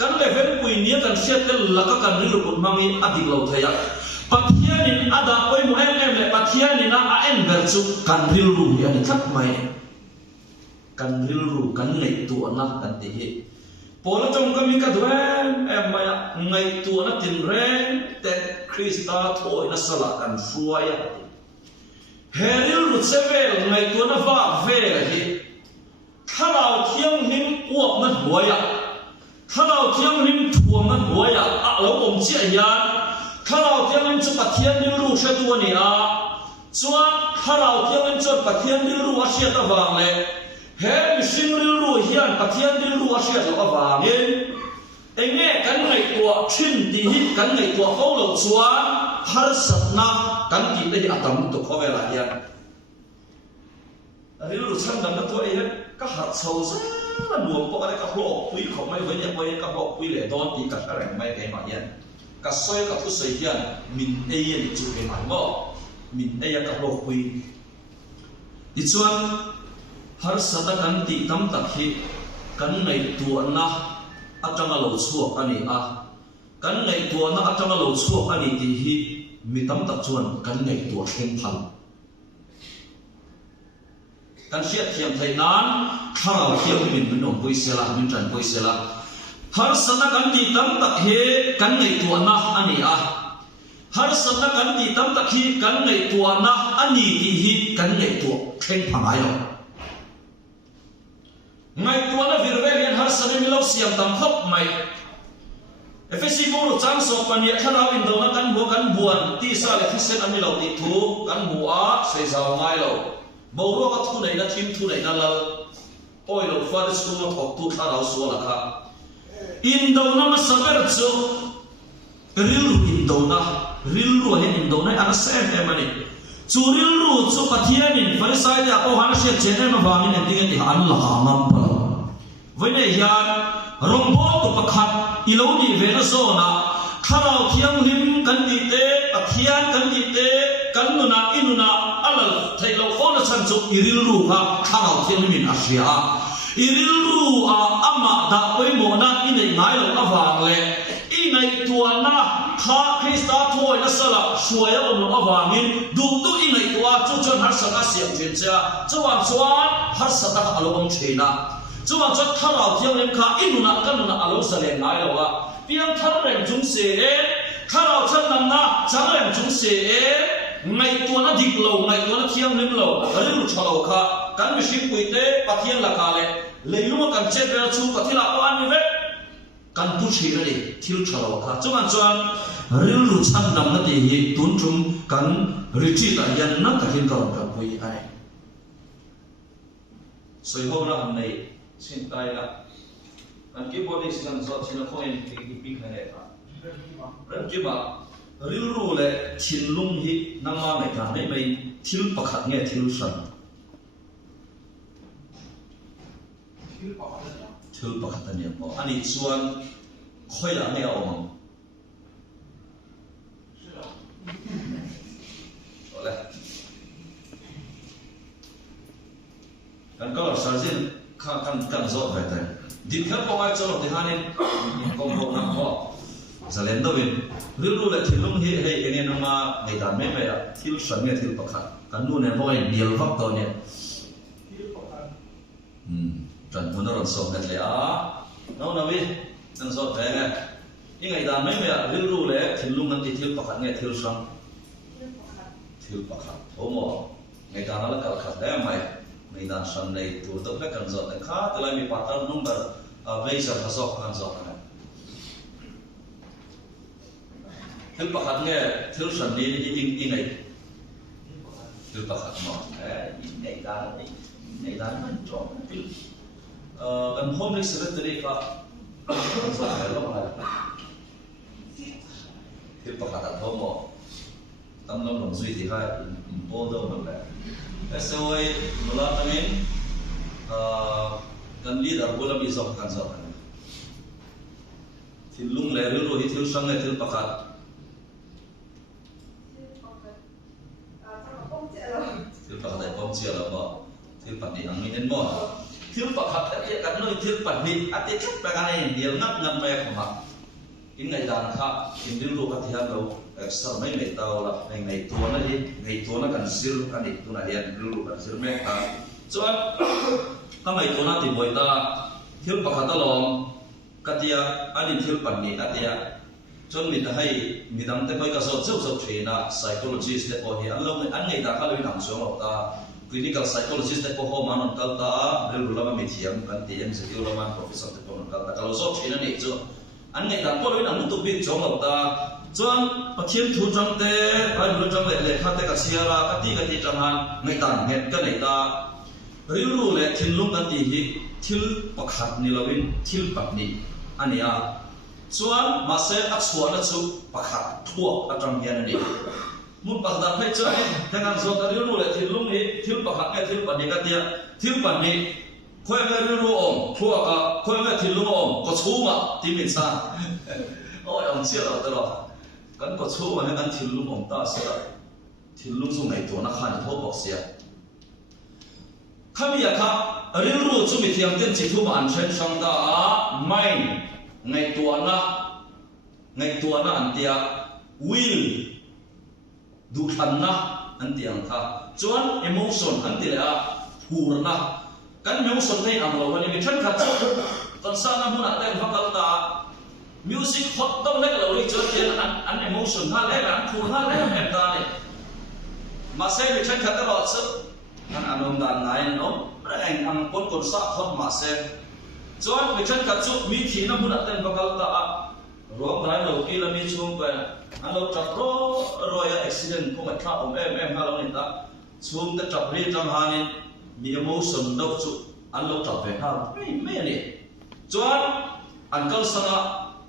kan level puinia kan siat te laka kan rilu put mangi adik lo thaya pathianin ada oi mo em le pathianin a en berchu kan rilu yani thak mai kan rilu kan nei tu ana kan te he pola jong kami ka dwen em maya ngai tu ana tin ren te Krista thoi na sala kan suaya heril ru sevel ngai tu na va ve hi tharau thiang nim uap na huaya tharau thiang nim thuam na huaya a lo om chi yan tharau thiang nim chu pathian ni ru she tu ni a chuan tharau thiang nim chu pathian ni ru a she ta wang le he mi sing ri ru hian pathian ni ru a she ta wang in enge kan ngai tua thin ti hi kan ngai tua ho lo chuan har satna kan ki te atam to khowela hian rilu chan dam na to e ka hat chau za la nuam po ka hlo pui khom mai ve ya ka ho pui le don ti ka reng mai ke ma yan ka soi ka thu sei hian min e yen chu ke mai mo min e ya ka hlo pui ti chuan har sata kan ti tam tak hi kan nei tu na atanga lo chuak ani a kan nei tu na atanga lo chuak ani ti hi mi tam tak chuan kan nei tu khem phal kan siat thiam thai nan tharau thiam min nom pui sela min tran pui sela har sana kan ti tam tak he kan nei tu na ani a har sana kan ti tam tak hi kan nei tu na ani ti hi kan nei tu khem phangai lo ngai tu na virvel yan har sari milau siam tam khop mai efesi buru chang so pania tharau in do na kan buan ti sa le thisen ani lo ti thu kan bua sei saw mai lo boro ka thu nei na thim thu nei na lal oi lo fa de su mo thok tu tharau so la kha in do na ma saber chu ril in do na ril ru hen in do na ana sem emani churil ru chu pathian in farisai ya ko hana se chene ma wangin ending ti an la ngam pa voine hian rombo to pakhat iloni vena zona kharau thiang lim kan ti te pathian kan ti te kan nuna inuna alal thailo khona chan chu iril ru kha kharau thiang min asia iril ru a ama da poi mo na inai ngai lo awang le inai tuana kha krista thoi na sala suaya om lo awangin du tu inai tua chu chon har saka siam thin cha chuan har sata alo om thina chuan chot tharau thiang lem kha inuna kanuna alo sale ngai lo wa piang thar rem chung se e tharau chan nam na chang rem chung se e ngai tuana dik lo ngai tuana thiang lem lo ru chalo kha kan mi sim puite pathian la ka le leiluma kan chet ra chu pathila ko ani ve kan tu thira ni thil chalo kha chuan ril ru chan nam na ti hi tun chum kan retreat a yan na ka hin ka pui ai soi ho na ham nei sin tai la an ki body sin zo chin ko en ki pi kha ne ta ran ki ba ril ru le thin lung hi nama mai ka nei mai thil pakhat nge thil san thil pakhat ani mo ani chuan khoi la me a om ole kan ko sarjin kha kan zo vai ta dit kha ko ai cholo te hanin kom ho na ko zalen do win ril ru le thilung hi hei enge nama ngai dan me me thil san nge thil pakhat kan nu ne bo ai bial vak to ne trần muốn nó sổ hết lẽ nó nào biết nó sổ thế nghe nhưng ngày đàn mấy mẹ rêu ru lẽ thì luôn ăn thì thiếu bạc hạt nghe thiếu xong thiếu bạc hạt thố mò ngày đàn nó là cả khát đấy mày ngày đàn sân này tụi tôi phải cần dọn khá từ lại mình bắt đầu nung bờ vây giờ phải sổ cần dọn này thiếu bạc hạt nghe thiếu sân đi in này thiếu bạc hạt mò ngày đàn mình chọn kan home secretary ka sa lo ma thì bác đã thấu mỏ tâm lòng lòng duy thì hai bố đâu mà lại SOA nó là tăng in gần leader của làm gì dọc kan dọc thì lung lẻ rồi thì thiếu sang này thiếu bác hạt thiếu bác đại công chia là bỏ thiếu bác đi ăn miếng mỏ thiếu bạc hạt thì cái nơi thiếu bạc đi, cái chất bạc này nhiều ngắt về không ạ? Cái ngày đàn khác, cái điều đó thì hàng đầu, sau mấy ngày tàu là ngày tua nó cần siêu cái này tua này điện điều cần siêu mấy ta, cho cái ngày tua nó thì mỗi ta thiếu bạc hạt ta lòng, cái tia anh thiếu bạc đi cái tia, cho mình hay mình đang tới cái số sâu chuyện là psychologist để có hiểu lâu anh ngày đàn khác là nằm xuống ta clinical psychologist te ko ho manon kalta rel rulama mithiam kan tm zeu laman professor te ko kalta kalo zo thina ni chu an ngai dan ko loin an tu bit chong ta chuan pathian thu jang te ai ru jang le kha te ka siara ka ti jang han ngai dan nget ka nei ta ril ru le thil lung kan ti hi thil pakhat ni lawin thil pak ni ania chuan ma se a chuan a chu pakhat thuak a tang hian ani mun bạc đặt phải chơi, thế ngàn số ta điêu lệ thiếu lung đi, thiếu bạc hạt nghe thiếu bạc đi cái tia, thiếu bạc đi, khơi nghe điêu ôm, thua cả, khơi nghe thiếu lung ôm, có chú mà, tìm mình sao? Ôi ông chia rồi tôi rồi, cái có chú mà cái thiếu lung ôm ta sẽ là thiếu lung số ngày tuổi nó khai thốt bọc xia. Kami ya kha, điêu chú bị thiam tên chỉ thu mà ăn chen sang ta, mind ngày tuổi na ăn tia, will du khan na an tiang kha chuan emotion an ti la hur na kan emotion nei ang lo wani mi than kha chu kon sa na huna ten fakal ta music hot dom le lo ri chuan tian an emotion ha le an hur ha le em ta ni ma se mi than kha ta lo chu an anom dan ngai no ra ang pon kon sa hot ma se chuan mi than kat chu mi thi na mun aten bakal ta a ruang dai lo ki la mi chung pa an lo trap ro ya accident ko ma tha om em ha lo ni ta chung ta trap ri tang hanin mi emotion do chu an lo trap ve ha me ni chuan an kal sanga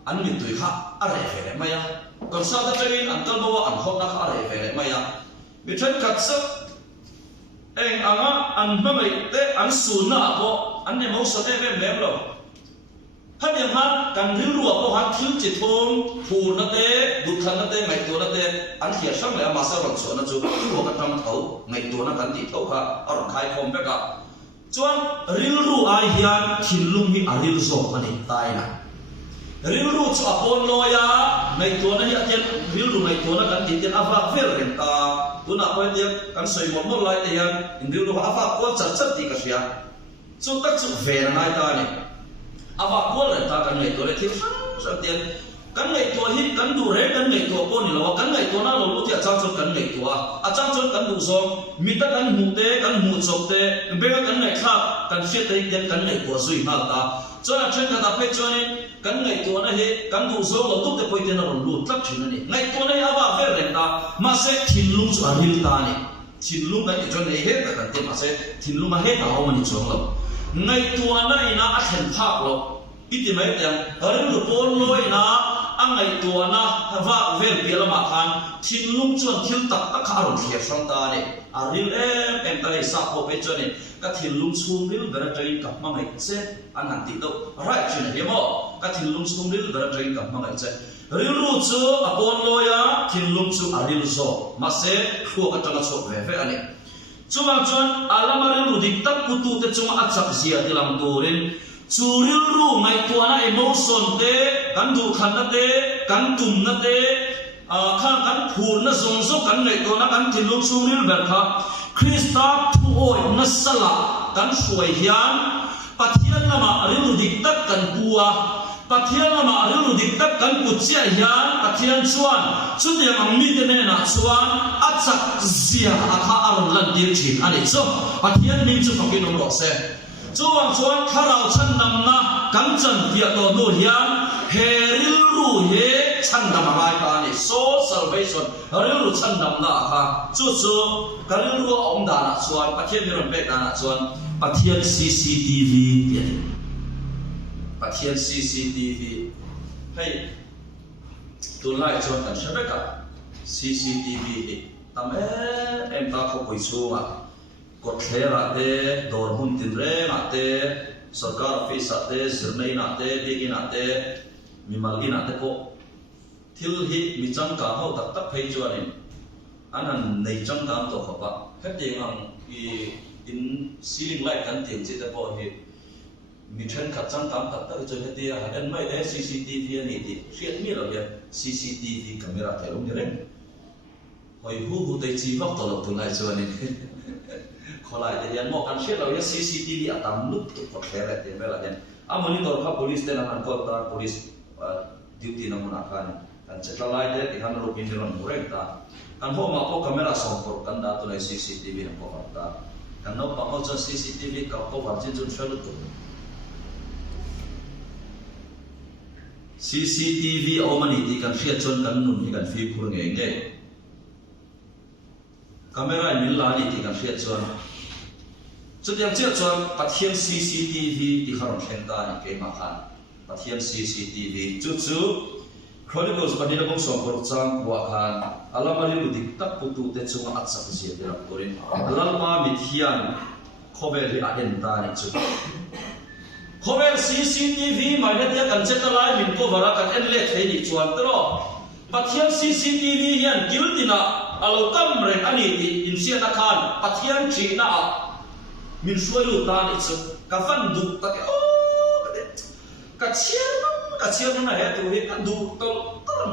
an mi tui kha a re ve maya kon sa ta trin an kal bawa an khop na kha re ve maya mi than kat sa eng anga an mamai te an su na ko an emotion em lo hắnยังฮันกันริ้วรัวก็ฮันทิ้งจิตทงผูนั่นเต้ดุขันนั่นเต้ไงตัวนั่นเต้อันเขียนช่างเลยมาเสริมส่วนนั่นจู่ตัวกันทำเท่าไงตัวนั่นกันติดเท่าค่ะเอาหลังคายคมไปกับจวนริ้วรัวไอเฮียนทิ้งลุงมีอาริลโซมันเองตายนะริ้วรัวจะปนลอยาไงตัวนั่นยัดยันริ้วรัวไงตัวนั่นกันติดยันอาฟ้าเฟลเรนตาตัวนั่นเป็นยันกันสวยหมดลายเตียนริ้วรัวอาฟ้าก็จัดตีกันเสียจู่ตักจู่เฟรนายตาเนี่ยอาว่าคนเลยตากันไงตัวเลยที่สังเกตกันไงตัวฮิตกันดูเรกันไงตัวคนนี่เรากันไงตัวนั้นเรารู้ที่อาจารย์ชนกันไงตัวอาจารย์ชนกันดูซองมีแต่กันหูเตะกันหูจบเตะเบลกันไงครับกันเสียเตะเดินกันไงตัวสุยมากตาจนอาจารย์กันตาเพชรนี่กันไงตัวนั้นเฮกันดูซองเราตุ๊กเตะไปเดินเราลุ้นทับชิ้นนี่ไงตัวนี้อาว่าเฟรนตามาเสกทิ้งลุงสุอาริลตานี่ทิ้งลุงกันอีกจนไอ้เฮแต่กันเต็มมาเสกทิ้งลุงมาเฮตาเอามันอีกจงเราไงตัวนั้นอีน่าเห็นภาพเราอิติไม่เต็มเรื่องรูปโลยนะอันไงตัวนะว่าเวลเปียละมาคันทิ้งลุงจวนทิ้งตักตะขารุนเขียสังตาเนี่ยอาริลเอ็มตะไลสับโอเปจวนเนี่ยก็ทิ้งลุงซูมริลเบรตรีกับมังไงเซ็อันนั้นติดตัวไรชินเดียมก็ทิ้งลุงซูมริลเบรตรีกับมังไงเซ็ริลรู้จูอปอนโลยะทิ้งลุงจูอาริลโซมาเซ็ขัวกันจังชกเวฟอันนี้จวนอาลามาริลรู้ดิตักกุตุเตจงอัดสักเสียที่ลำตัวเรนจูริลรู้ไงตัวน่ะเอโมชันเตกันดูขันนั่นเตกันตุ่มนั่นเตข้างกันผูนนั่นส่งกันไงตัวน่ะกันทิ้งลุงจูริลเบรค่ะคริสต์ผู้โอยนั่นสละกันสวยเฮียนปัทยันละมาริลรู้ดิตักกันปัวปัทยันละมาริลรู้ดิตักกันกุศลเฮียนปัทยันชวนสุดยังมีแต่เนี่ยนะชวนอัดสักเสียอาคาอารมณ์ลันดีชินอันนี้จ้ะปัทยันมีจุดฟังกินองค์หลอกเสจวนข้าเราฉันนำนะกันจันเปียตัวนู่นเฮียนเฮริลรู้เฮฉันนำอะไรกันนี่โซเซอร์เวชั่นเฮริลรู้ฉันนำนะค่ะจู่กันริลรู้องค์ดานะชวนปัทยันมี人เป็ดานะชวนปัทยัน CCTV เนี่ยปัทยัน CCTV ให้ตัวไล่ชวนกันใช่ไหมครับ CCTV ทำเอ็มตาเขาไปสู้อ่ะกดเทระเตดอร์มุนตินเร่งเตสกัดฟิสเตสิร์เนยเตดิกินเตมีมาลินเตก็ทิลฮิมีจังการเขาตักเพย์จวนนี่อันนั้นในจังการตัวเขาปะแค่เดียงอินซีลิงไลท์กันเตียงจิตพอเหตุมีเทรนขัดจังการตักจนเดียร์เอ็นไม่ได้ CCTV นี่ดิเสียมีเราเนี่ย CCTV กล้องถ่ายรูปเนี่ยหอยหูได้จีบตลอดตัวไหนจวนนี่คนไรแต่ยังมองกันเชื่อเราเนี่ย CCTV อัตามนุษย์ตัวแค่ไหนเต็มไปแล้วเนี่ยมอนิเตอร์ครับ police เนี่ยนะครับก็ตา police duty นั่นมันอาการกันเช็คไลน์เนี่ยที่เขารูปอินเทอร์เน็ตมูเร่งตากันพวกมาพวก kamera ส่องพวกกันดาตัวใน CCTV นั่นพวกตากันน้องปังเขาจะ CCTV กับพวกแบบที่จุดเชื่อตัว CCTV เอามันนี่กันเชื่อจนกันนุ่นที่กันฟีพูดเงี้ยkameraมิลลานี่ที่กันเชื่อจนจุดยังเชื่อจนปัทยัน CCTV ที่เขาเห็นตานี่เกี่ยมาคันปัทยัน CCTV จู่Chronicles ปฏิบัติส่งโปรจังว่าคันอาลามาริลุดิตักปุตุเตจุงอัดสักเสียเดียวตัวนี้อาลามามิทยันขบเรียนตานี่จุดขบเรีย CCTV หมายถึงการเช็ดลายมินก็วาระกันเอ็นเล็กให้ดิจวนตลอดปัทยัน CCTV ยันกิลตินะอาลูกัมเรนอันนี้ที่อินเสียตะคานปัทยันจีน่ามินช่วยลูกตานี่จุดกับฟันดุตะเกโอ้กัดเชียร์นั่นแหละตัวเองกันดูตัว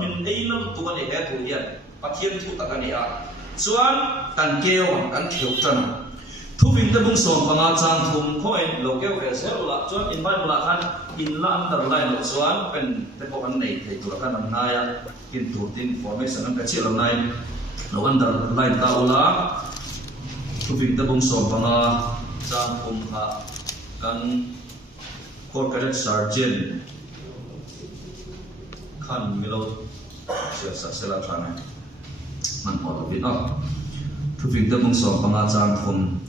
มินเอ้ยนั่นตัวนี้แค่ตัวเดียวปัทยันทุกตะกันนี่อ่ะส่วนกันเกลียวกันเขียวจันทุกวินเตบุ้งส่งปังอาจารย์ทุ่มเขาเองโลเกลเอเซลละส่วนอินไว้เวลาคันอินละอันดับไลน์ส่วนเป็นแต่พวกอันไหนในตัวกันนั่นนายกินตัวดินฟอร์เมชันนั่นก็เชื่อเรานายเราอันดับไลน์ตาอุละทุกวินเตบุ้งส่งปังอาจารย์ทุ่มค่ะกัน Court Cadet Sergeant Khan Milo Sia Sela Thane man hot of it up Proving the bung song panga chang khum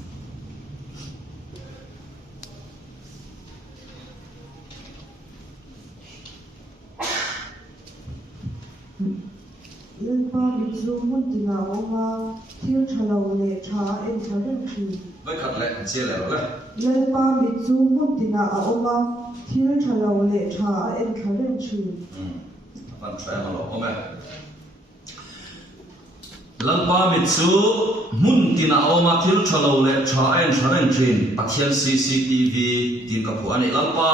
Lelpa mitzu muntina oma thil thalo le tha en tharin thi. Vai khat le che le le Lelpa mitzu muntina oma thil thalo le tha en tharin thi. Van try ma lo ome Lalpa mitsu muntina oma thil thalo le tha en tharin thin pathian CCTV tin ka phu ani lalpa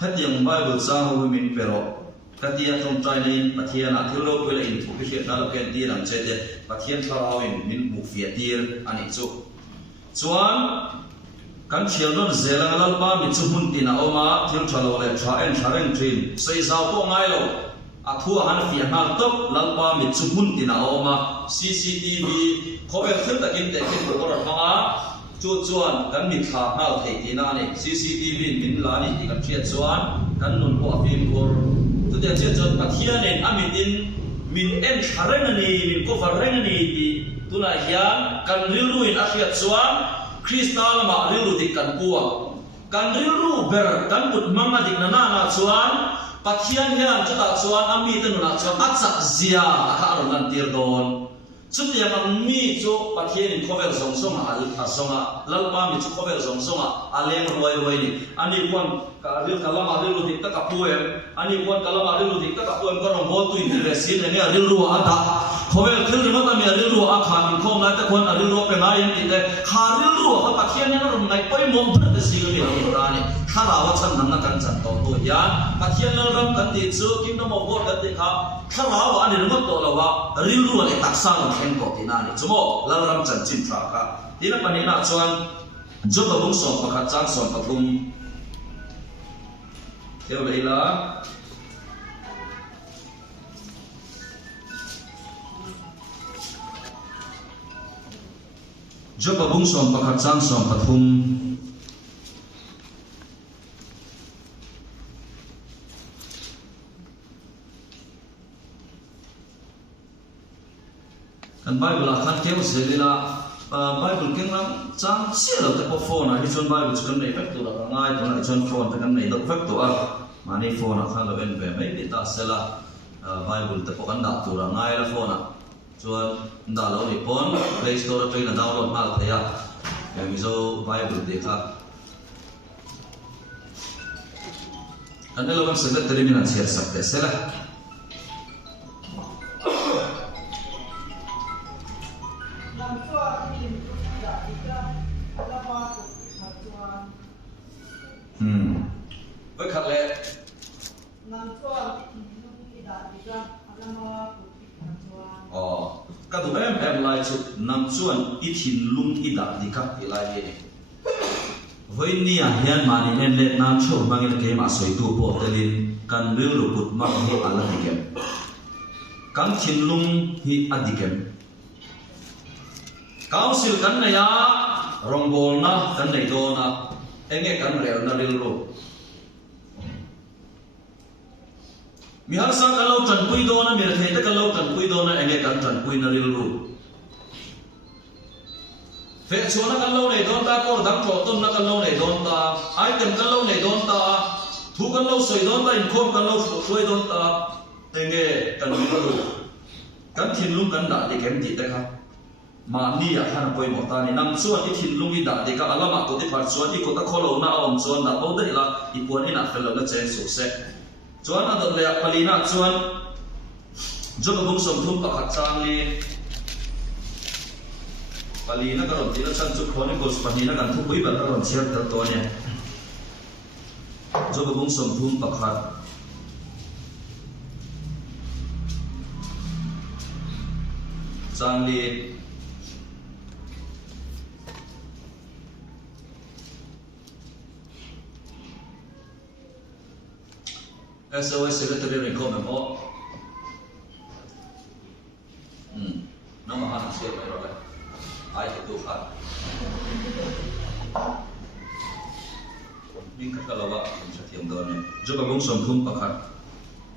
hetiang Bible sang ho min pero katia trong trai nên pathian a thil lo pela in thu bi na lo ken ti ram che de pathian tharau in min mu fia tir ani chu chuan kan thial non zela lalpa mi chu hun tina oma thil thalo le tha en thareng thin sei zau ko ngai lo a thu han fia ngal top lalpa mi chu hun tina oma CCTV khovel thil takin te kin ko rar hanga chu chuan kan mi thla ngal thei tina ni CCTV min la ni ti kan thia chuan kan nun ko afim kor tu dia che chon pathian en amitin min en thareng ani min ko vareng ani ti tuna hian kan rilu in afia chuan kristal ma rilu dik kan puwa kan rilu ber kan put manga dik na na chuan pathian hian chuta chuan ami te nuna chuan achak zia kha ron nan tir don chutiang ang mi chu pathian in khovel song song a songa lalpa mi chu khovel song songa aleng roi ni ani kwan ka ril kalama rilu dik ta ka puem ani kwan kalama rilu dik ta ka puem ka ron bol tu in resin ne rilu ada khovel thil rimata mi rilu a kha in khom na ta kwan rilu pe ngai in te kha rilu ka pathian ne ron ngai poi mom thra de sig mi ro ni khara wa chan nan na kan chan to to ya pathian na ram kan ti chu kingdom of god kan ti kha khara wa ani ram to lo wa rilu le taksa lo khen ko ti na ni chumo la ram chan chin tra ka tina pani na chuan job bung song pakhat chang song pathum theo leila job bung song pakhat chang song pathum kan Bible akan theo selila Bible kengram chang silo te po phone a hi chon Bible chon nei vek tu la ngai tu la chon phone te kan nei dok vek tu a mani phone a khan lo ben ve mai bi ta sela Bible te po kan da tu la ngai la phone a chuan da lo ni pon Play Store to na download mal thaya mi zo Bible de kha kan lo ban se te min an share sak te sela với khát lệ các tụi em lại chụp nằm chuan ít hin lung ít đặt đi các tỷ lại vậy với nia hiền mà nên lệ nam châu mang cái game mà soi tu bộ telin kan real luput mang hi ala đi game kan hin lung hi adi game council kan này ya rongbol na kan này do na enge kan rel na real lo mi har sa kalau tan pui do na mi thei ta kalau tan pui do na enge kan tan pui na ril ru fe chona kalau nei don ta ko dang tho ton na kalau nei don ta item kalau nei don ta thu kalau soi don ta in khom kalau soi don ta enge kan mi ru kan thin lung kan da de kem ti ta kha ma ni ya han poi mo ta ni nam chuan i thin lung i da de ka alama ko ti phar chuan i ko ta kholo na om chuan da bo de la i pon ina fel la chen su se chuan adot le palina chuan job bung som thum pakhat chang ni palina ka ron tila chan chu chronicles panina kan thu pui bal ka ron share tar to ne job bung som thum pakhat chang li SOS Secretary Recom mo nó mà hắn sẽ phải rồi ai thì tu phát nhưng các cái là vợ cũng sẽ thiếu in do ne jo ka bung som thum pakhat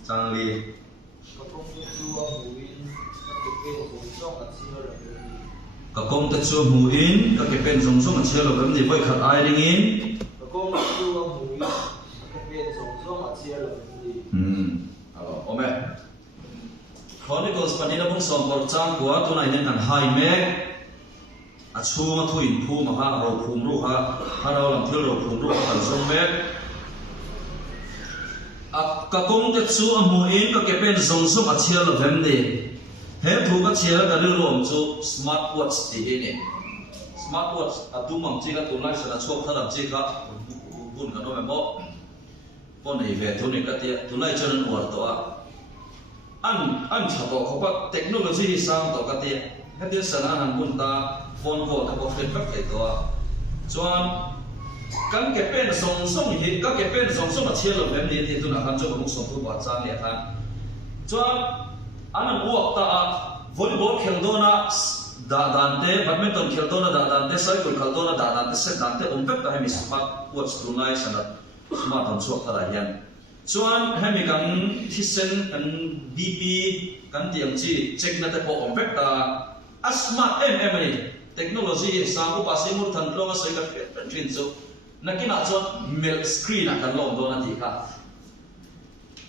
chang li ka kom te chu mu in ka ke pen song song a chelo bam ni voi khat ai ring in alo ome Chronicles panina bung som por chang kwa tu nai nen kan hai me a chunga thu in phu ma ha ro phum ru ha ro lam thil ro phum ru kan song me a ka kom te chu a mu in ka ke pen song song a chelo bam ni he thu ka chelo ka ru rom chu smartwatch ti ne smartwatch atumam chi ka tu lai sa chok tharam chi ka bun ka no me mo pon ei ve thu ni ka ti tu lai chan war to a an chato khopa technology sang to ka ti hetin sana han bun ta phone call ta ko fet pak ai to chuan kan ke pen song song hi ka ke pen song song a chelo bam ni ti tu na kan jo buk song tu ba chang le khan chuan an uak ta volleyball khel dona da dante badminton khel dona da dante cycle khel dona da dante set dante umpek ta hemi smart watch tu nai sana smart on chuak ta hian chuan hemi kan thisen kan bp kan tiang chi check na te ko umpek ta a smart ni technology sang ko pasimur than lo sai ka trin chu nakina chuan mel screen a kan lo dona ti kha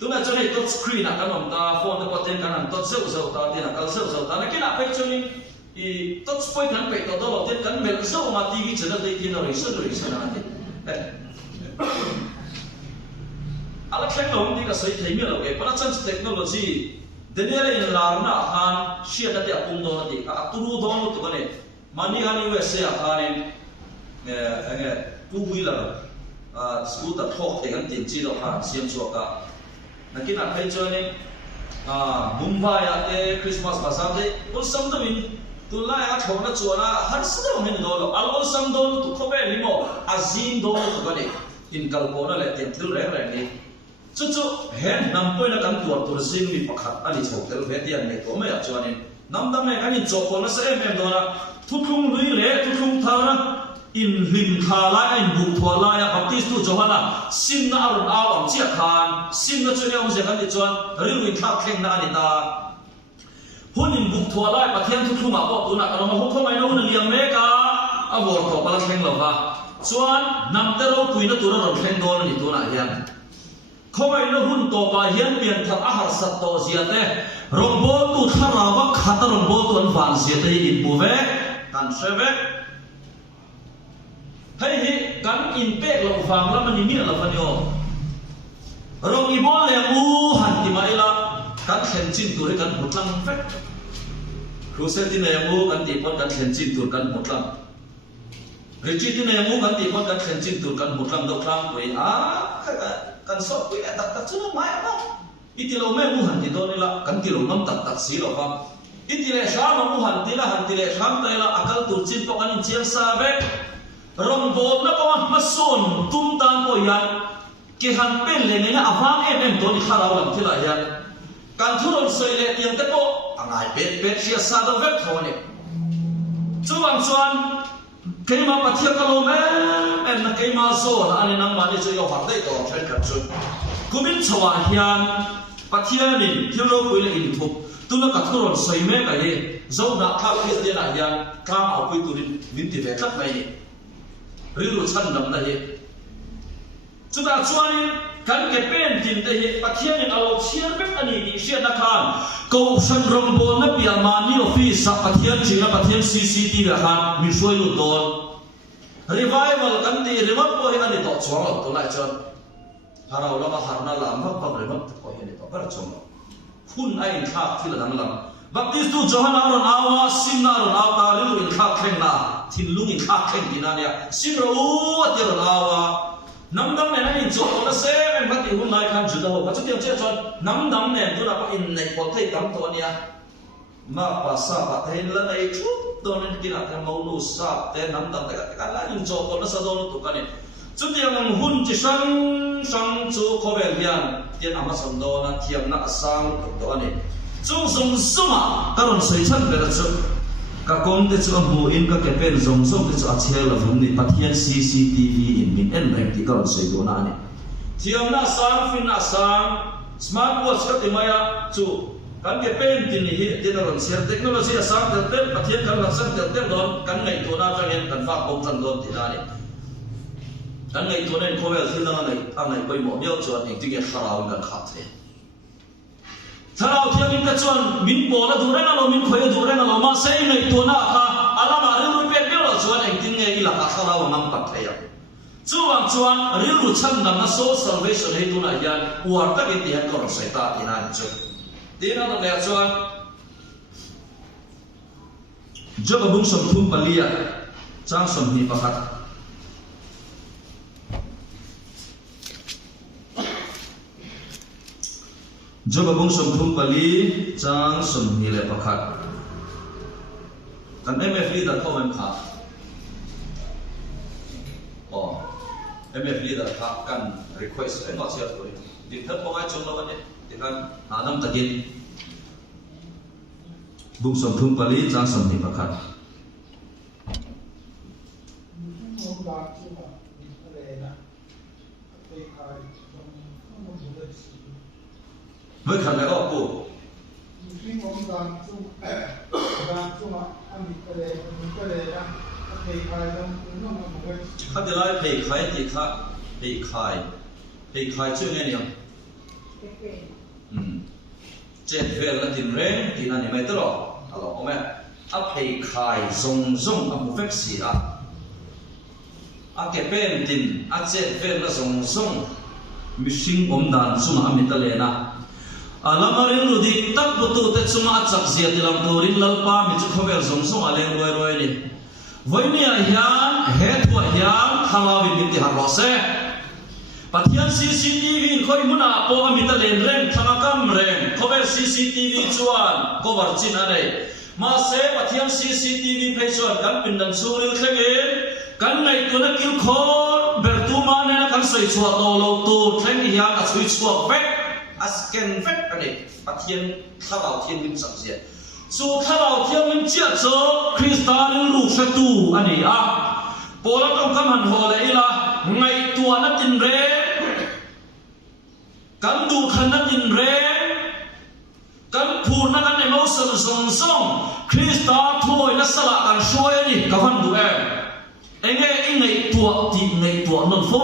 tuna cho này touch screen à, kan om ta phone ta paten kan touch zeu ta tin kal zeu ta na kina pe chuni I touch point kan pe to do ten kan mel zeu ma ti gi chana dei tin ri sa na ti ala khlek lo ti ka soi thei mi lo ke para chan technology denere in lar na han shia ta te apum do na ti ka turu do no to ne mani hani USA a khanin two wheeler scooter thok te kan tin chi do ha siam chuak ka nakina khai chone Mumbai ate Christmas basate ul samdo min tulai a thona chuana har sdo min do lo al samdo tu khobe limo azin do to bane in kalpona le tentil re re ni chu hen nam poina kan tuar tur zing mi pakhat ani chhotel ve ti an ne to me a chuanin nam dam ne ani chopona se em do na thuthung lui le thuthung thana in lim khala in bu thola ya baptist tu johana sin na arun awam chia khan sin na chuliam je kan ti chuan rilwin thak thleng na ani ta hun in bu thola pathian thu thuma ko tu na kan ma ho khomai no na liam me ka a bor ko pala thleng lo ba chuan nam te ro puina tu ro thleng do ni tu na hian khomai no hun to ba hian pian thar a har sat to zia te rong bo tu thara wa khata rong bo tu an van zia te in bu ve kan seve hay hi kan in pek lo fang la man ni la fan yo rong I bol le u han ti mai la kan khen chin tu re kan hutlang fe cruise ti ne mu kan ti pon kan khen chin tu kan hutlang retreat ti ne mu kan ti pon kan khen chin tu kan hutlang do klang koi kan so koi tak chu mai ba iti lo me mu han ti do ni la kan ti lo nam tak si lo fa iti le sha mu han ti le sham ta la akal tu chin po kan chiang sa ve rong bol na ko mason tum tan ko yan ki han pen le ne avang em to ni khara lam thila yan kan thuron soi le tiang te ko angai pet sia sa do vek thone chuan keima pathia ka lo me em na keima zo na ani nang mani choi yo har dei to thlen kan chu kumin chawa hian pathia ni thilo pui le in thup tuna ka thuron soi me ka ye zo na kha ki de na yan kang au pui tu min ti ve thak mai rilu chan nam na ye chuta chuanin kan ke pen tin te he pathian in alo chiar bek ani ni sia na khan ko san rom bo na pia mani office sa pathian china pathian CCTV han mi soi lu don revival kan ti remote ko he ani to chuang to lai chon harau lama harna lam va pa remote ko he ni to par chong khun ai thak thil dang lam baptist tu johan aron awa simna aron awa rilu in khak khen na thin lung in khak khen dinania simro atir awa namdam ne nani jo na se men bati hun lai khan juda ho ka chu tiang che chon namdam ne tu na pa in nei po thei tam to ania ma pa sa pa thei la nei thu don in kina ka mau nu sa te namdam te ka la in jo ko na sa don tu ka ni chu tiang hun chi sang chu khobel hian tian ama som do na thiam na asang to ani chung sum suma karon sei chan be la chu ka kom te chu mu in ka ke pen zong te chu a chel la vum ni pathian CCTV in min en rek ti karon sei do na ni thiam na sang fin na sang smart watch ka timaya chu kan ke pen tin hi dinaron share technology sang tel pathian kan laksan tel don kan ngai to na tang kan fa kom chan don tinani kan ngai to nen khovel thil na ngai poi mo miao chuan eng tinge kharau kan khat the tharau thiam in ka chuan min bola duren alo min khoi duren alo ma sei ngai to na kha alama ru pe pe lo chuan eng tinge ila ka kharau nam pat thaya chuang chuan ril ru chan nam na so salvation he tu na yan war ta ke ti han kor sai ta tinan chu tina na le chuan joga bung som thum palia chang som ni pakhat joga bung som thum pali chang som ni le pakhat kan mf leader ko em kha MF leader kan request em not share story di thap ko ai chung lo ne di kan hanam takin bung som thum pali chang som ni pakhat với khả năng đó cô khát đi lại phải khai thì khát phải khai chưa nghe nhỉ chết về là tìm rèn thì là niệm tới rồi alo ông mẹ áp phải khai zong zong âm phép gì à cái bên tin chết về là zong zong missing đàn suma amitalena alamarin rudik tak butu te chunga chak zia tilam turin lalpa mi chu khovel zong zong aleng roi roi ni voinia hian he thua hian halawin mi ti harose pathian CCTV khoi muna po amitalen reng thangakam reng khovel CCTV chuan cover chin anei ma se pathian CCTV phaichuan kan pindan suril thlengin kan nei tuna kil khor bertuma ne kan soi chua to lo tu thleng hian a chui chuak vek asken vek ani pathian thalau thiên min sak zia chu thalau thiên min chia cho kristalin ru fetu ani a pola tong kam han hole ila ngai tua na tin re kan du khan na tin re kan phu na kan emotion song song krista thoi na sala kan shoi ni ka han du enge ingai tua ti ngai tua non fo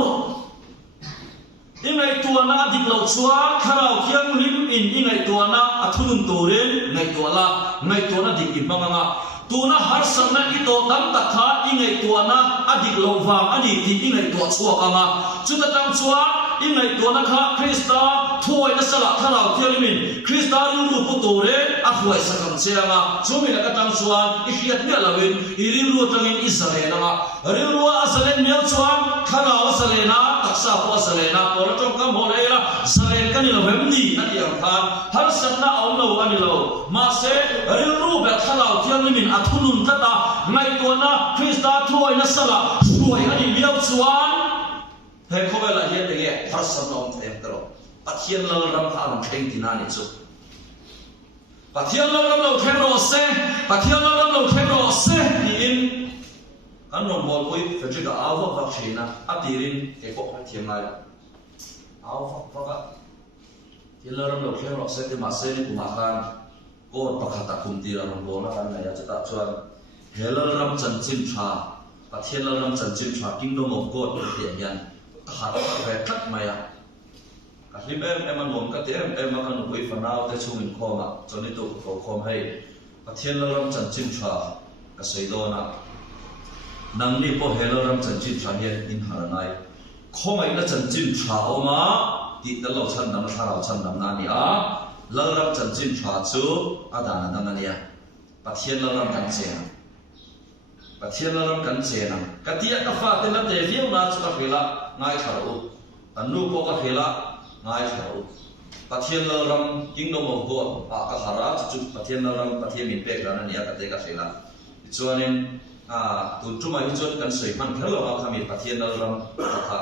ingai tua na dik lo chua kharau khiang lim in ingai tua na athunum toren ngai tua la ngai tua na dik in banganga tuna har samna ito tam takha ingai tua na adik lo wang ani ti ingai tua chua kanga chuta tam chua ingai tua na kha krista thoi na sala kharau khiang lim krista ru ru pu tore a huai sakam cheanga chumi na katang chuan I hiat me lawin irin ru tangin Israel anga rin ru asalen mel chuan kharau asalena taksa po asalena pol tong kam holeila salen kan lo wemni atiang khan har satna aulo ani lo ma se rin ru be kharau khiang lim athunun tata ngai tona krista thoi na sala huai ani miau chuan he khobela hian dege har sanom them tro pathian lal ram kha ram theng tinani chu pathian lal ram lo khem ro se pathian lal ram lo khem ro se ni in kan rom bol pui fajika awa va china atirin ke ko pathian lai awa va pathian lal ram lo khem ro se ti ma se ni kuma khan ko pakhata kumti ram bol na kan ya chata chuan helal ram chan chin tha pathian lal ram chan chin tha kingdom of god ti yan har ve thak maya lim em an mom ka te em ma kan pui fanau te chungin khoma choni tu ko khom hei pathian lal ram chan chin tha ka seidona nang ni po helal ram chan chin tha hian in haranai khomai na chan chin tha oma ti dalo chan dam tharau chan dam na ni a lal ram chan chin tha chu adana dam na nia pathian lal ram kan chena pathian lal ram kan chena katia ka fa te na te viu na chu ka phela ngai tharu anu ko ka phela ngai tharu pathian lal ram kingdom of god a ka hara chu pathian lal ram pathian min pe ga na nia ka te ka phela chuanin tu tuma hi chuan kan sei man khelo a khami pathian lal ram kha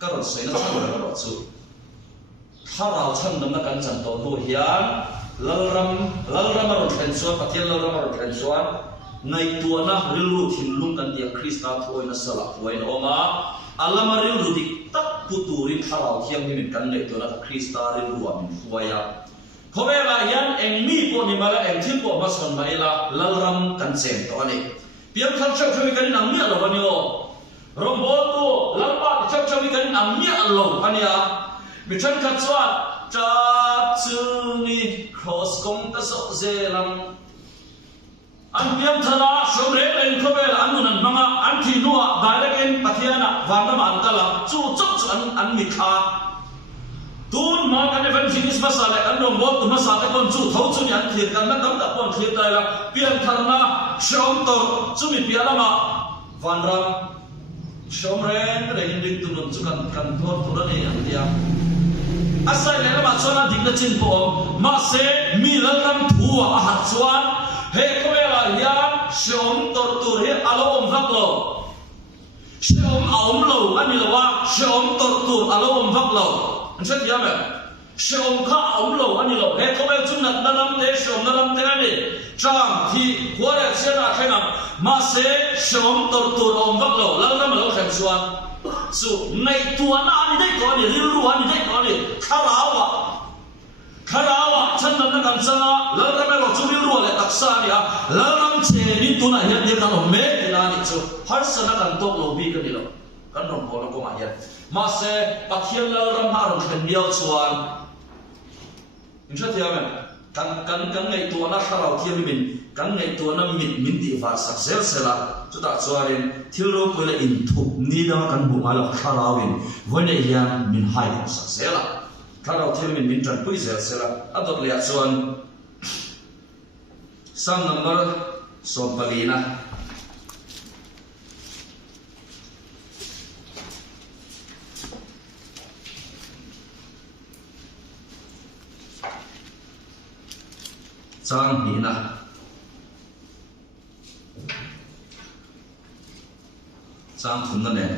ka ro sei na chang ra ro chu tharau chang dam na kan chan to tu hian lal ram ro thlen chuan pathian lal ram ro thlen chuan ngai tua na ril ru thin lung kan dia krista thoi na sala thoi na oma alama ril ru dik tak puturin harau hiang ni min kan nei to na kristarin ruam min huaya khobela yan eng mi po ni mala eng thil po mason maila lalram kan sem to ani piam khal chau chau kan nang mi alo banyo rombo tu lalpa chau chau kan nang mi alo ania mi chan khat swat cha chuni cross kong ta so zelam an piam thana somre len khobela anunan manga an thi nuwa direct pathiana wanda man kala chu chok chu an mi kha tun ma kan event finish masala an nom bot tu masala kon chu thau chu yan thir kan na kam ta kon thir tai la pian tharna shom tor chu mi piala ma vanram shom ren re in dik tu non chu kan thor tu ra ne an dia asai le ma chona dik na chin po ma se mi lam thuwa a hat chuan he khobela yan shom tor tur he alo om vak lo shom aom lo ani lo wa shom tor tur alo om vak lo anh sẽ thấy không? Shom kha ống lầu anh lầu, hết không ai chung nát nam thế, shom nam thế này, trang thì qua đây sẽ là thế nào? Mà sẽ shom tor tor om vak lầu, lâu năm lâu xem xuan, su ngày tuần anh đấy có gì, riu ru anh đấy có gì, khá ráo chân năm năm sang á, lâu năm lâu chung riu ru lại đặc sa này à, lâu năm chế đi tuần này hiện đi cái lồng mế thì là đi chú, hết sang nó cần tốt lầu bi cái gì lầu, cần đồng hồ nó có mà hiện. Mà sẽ bắt hiện là ram haron khen nhiều chuan, mình sẽ thấy không? Căn ngày tuần nó khá rau thiên mình, căn ngày tuần nó mình đi vào sắc sel sela, chúng ta chuan đến thiếu rồi quay lại in thục ni đó căn bụng ai là khá rau mình, với này hiện mình hai cũng sắc sela, khá rau thiên mình trần quay sel sela, ở đó là chuan, sang number som palina. Trang hỉ na trang thun na ne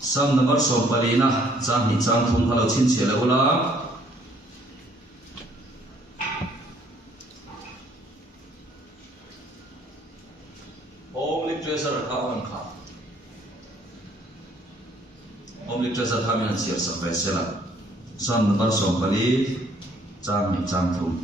sam number som pali na trang hỉ trang thun halo chin che la ula om literature ka on kha om literature tha min chiar sa ve sela sam number som pali trang hỉ trang thun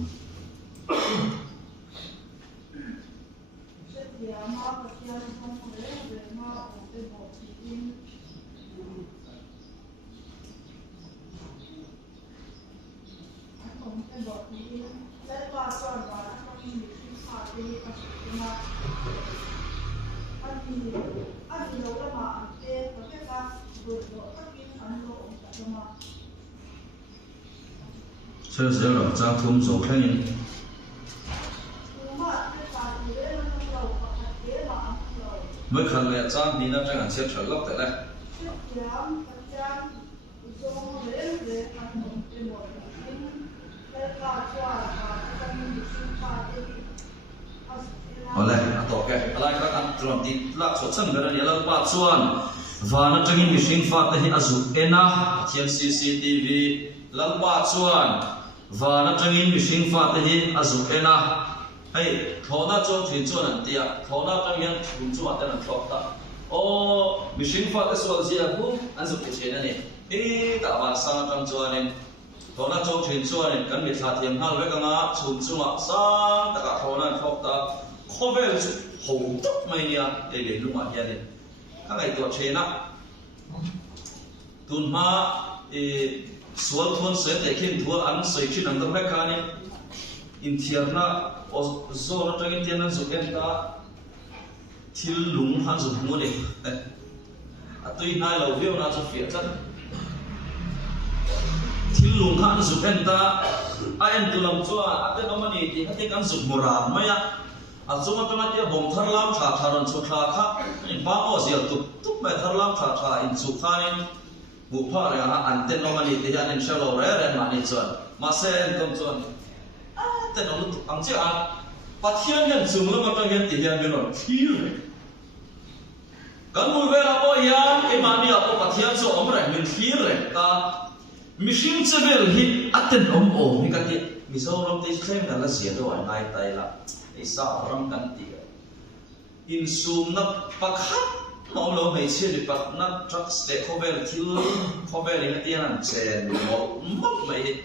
chơi sẽ là trang thun số khác nhau mới khăn là trang đi nó trang hành xếp trở lốc tại đây ở đây à tổ cái lại các anh làm đi lạc số chân cái này là ba chuan và nó trang in machine phát thì azu ena thiên CCTV là ba chuan và nó trang in machine phát thì azu ena hay thọ na cho chuyện cho anh tia thọ na trang in chuyện cho anh ta thọ ta ô machine phát cái số gì à cũng anh dùng cái chuyện này đi cả ba sang trang cho anh thọ na cho chuyện cho anh cần bị phạt tiền hal với cái ngã chuyện cho mà sang tất cả thọ na thọ ta khó về hồng tốc mày nha để lúc mà kia đi các ngày tuổi trẻ nè tuần ma suốt thôn sẽ để khiến thua ăn sấy chuyện năng tâm hay cả này in thiệt na zo nó trong in thiệt na giúp em ta thiếu lúng han giúp mua đi tuy nay lâu viêu na giúp phiền chân thiếu lúng han giúp em ta ai em tu làm cho à tên ông này thì hết cái giúp mua ra mấy à chúng ta nói là bông thar lam thà thà rần chụp thà khác, ba ô ziel tụt mấy thar lam thà thà in chụp khai nên vụ phá rồi anh tên ông này thì anh em sẽ lâu rồi mà đi chọn, mà sẽ anh không chọn, tên ông tụt anh chứ à, bắt thiên nhân dùng lắm mà trong hiện thì hiện bên đó thiếu rồi, cần mua về là bao nhiêu, cái mà đi học bắt thiên số ông này mình thiếu rồi, ta machine sẽ về thì tên ông ổn thì cái gì, mình sau đó thì xem là gì đó anh tay là. Isa orang kan tiga. Insum na pakhat mau lo mai chia di pak na trucks de cover thil cover in tian an chen mo mot mai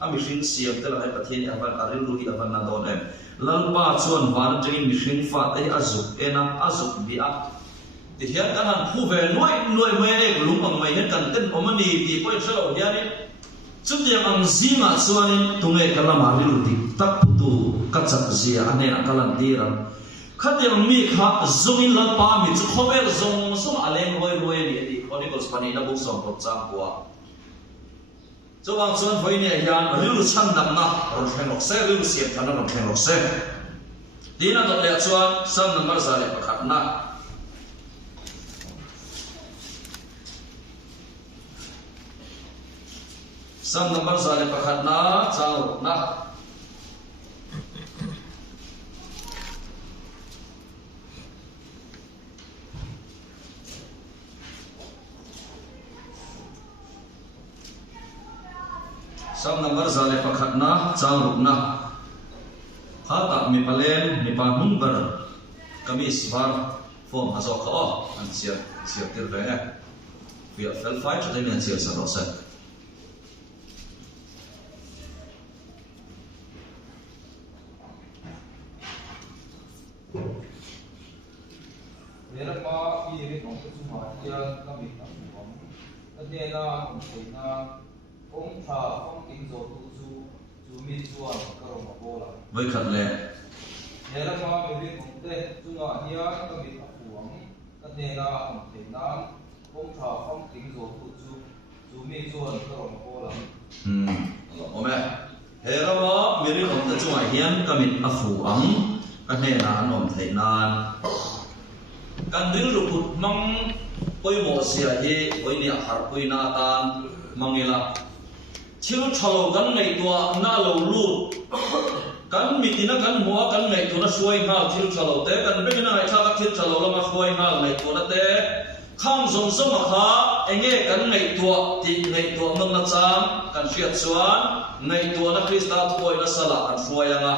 ami hring siam te la hai pathian avan aril ru hi avan na don em lalpa chuan van tengin mi hring fa te azuk ena azuk bi a ti hian kan han phu ve noi mai ek lungpang mai hen kan ten omani ti point selo hian chutiang ang zinga chuan tunge kalama ril ti tak tu kachak zia ane akalan tiram khatiang mi kha zongin lalpa mi chu khovel zong aleng roi ni di chronicles pani na buk som pot chang kwa chuang chuan voi ni hian ril chan dam na ron thleng lok se ril siam thana ron thleng lok se dina dot le chuan sam number sa le pakhat na sam number sa le pakhat na chang na sam number zale pakhat na chang ruk na khata mi palen mi pa number kamis var form hazo ka an sia tir ve we are fel fight to them and sia sa rosa Mera pa iri kong kusuma yan kami tamong kadena kong na kong tha kong inzo tu mi chuan karong mabola với khát lệ Mera pa iri kong te tunga yan kami tapuang kadena kong na kong tha kong inzo tu mi chuan karong mabola ome hera ma miri om ta chuan hian kamit afu ang kan ne na anom thei nan kan dil ruput mang poi mo sia hi poi ni har poi na tan mangila thil thalo kan ngai tua na lo lu kan mitina kan moa kan ngai tu na suai ha thil thalo te kan be na ngai tha ka thil thalo lama suai ha ngai tu na te khang zong zong ma kha enge kan ngai tua ti ngai tua mang na chang kan fiat chuan ngai tua na krista thoi na sala an suai anga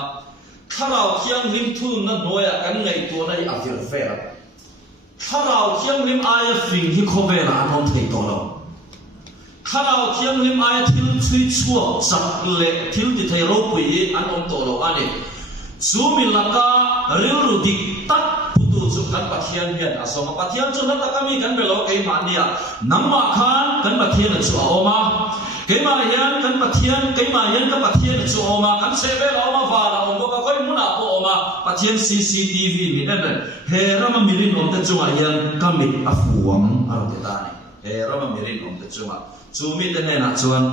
kharau thiang lim thun na noya kan ngai tua na i avil fera kharau thiang lim aya fing hi khobela anom thei to lo kharau thiang lim aya thil chui chuak sak le thil ti thei ro pui an om to lo ani chumin laka ril ru dik tak putu chu kan pathian hian asoma pathian chu na takami kan belo ke ma nia nangma khan kan pathian chu oma ke ma hian kan pathian ke ma hian kan pathian chu oma kan sebe lo ma va la om ko koi muna ko oma pathian cctv mi na he rama mirin om ta chunga hian kamit afuam aro te ta ni he rama mirin om ta chunga chumi te ne na chuan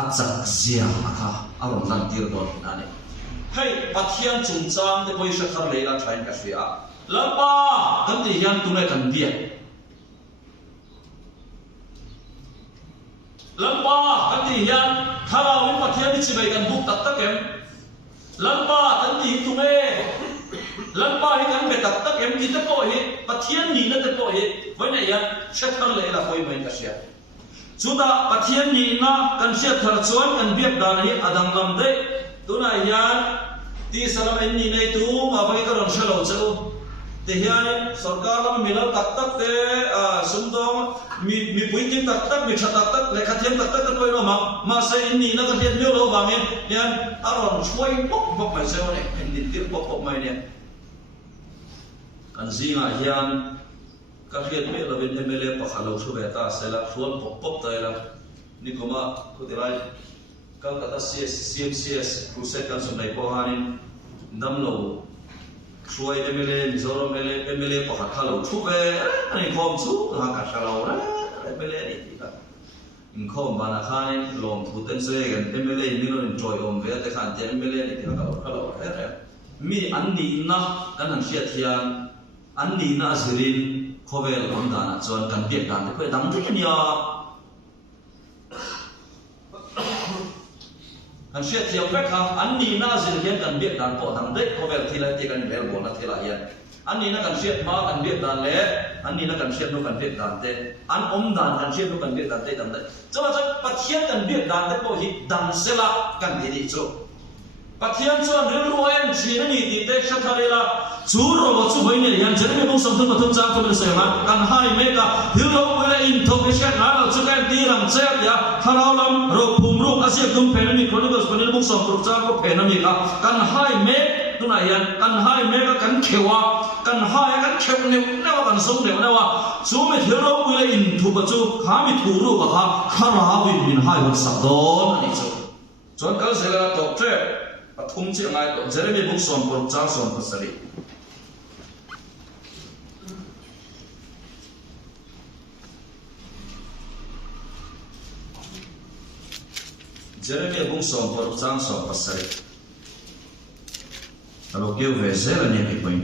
achak zia akha aro lan tir do na ni hei pathian chung chang te poi sha khar leila thain ka sia lapa kan ti hian tu ne kan bia lapa kan ti hian tharau in pathian ni chibai kan buk tak tak em lapa kan ti tu me lapa hi kan be tak tak em ki te po hi pathian ni na te po hi voi na ya sha khar leila poi mai ka sia chuta pathian ni na kan sia thar chuan kan biak dan hi adang lam de tuna hian ti salam en ni nei tu ma vai ka ron shalo chau te hian sarkar lam milal tak tak te sumdom mi puitin tak tak mi tha tak tak le khathiam tak tak toi ro ma se en ni na ka hian lo lo wangin hian aron choi pok mai se ne en din tir pok mai ne kan zinga hian ka hian me lo ben mle pakhalo thu be ta sela thuan pok ta la nikoma khudirai Calcutta CMCS crusade kan sunai ko hanin damlo suai MLA Mizoram MLA pakhat khalo thu ve ani khom chu ha ka khalo ra MLA ni ta in khom bana khanin lom thu ten se gan MLA mino in joy om ve te khan te MLA ni ta khalo mi anni na kan han sia thian anni na zirin khovel om dana chon kan biak dan te dang te nia kan sia thiam pek ha anni na zin hian kan biak dan ko dang dei khovel thila ti kan bel bona thila hian anni na kan sia ma kan biak dan le anni na kan sia no kan biak dan te an om dan kan sia no kan biak dan te dang dei chawa pathian kan biak dan te ko hi dang sela kan di chu pathian chuan ril ruain thina ni ti te shatharela chu ro chu boin ne yan jeremy bung som thum pathum chang thum se ma kan hai me ka hilo wala in thok esha na lo chu kan ti ram che ya haralam ro phum ru asia kum phenami chronicles panil bung som pro chang ko phenami ka kan hai me tuna yan kan hai me ka kan khewa kan hai kan kheu ne na kan som ne na wa chu me hilo wala in thu pa chu khami thu ru ka khara win min hai wa sadon ani chu chon kal sela tok tre pathum chi ngai to jeremy bung som pro chang som pasari Jeremy bung som por chang som pasari alo keu ve zela ne ki point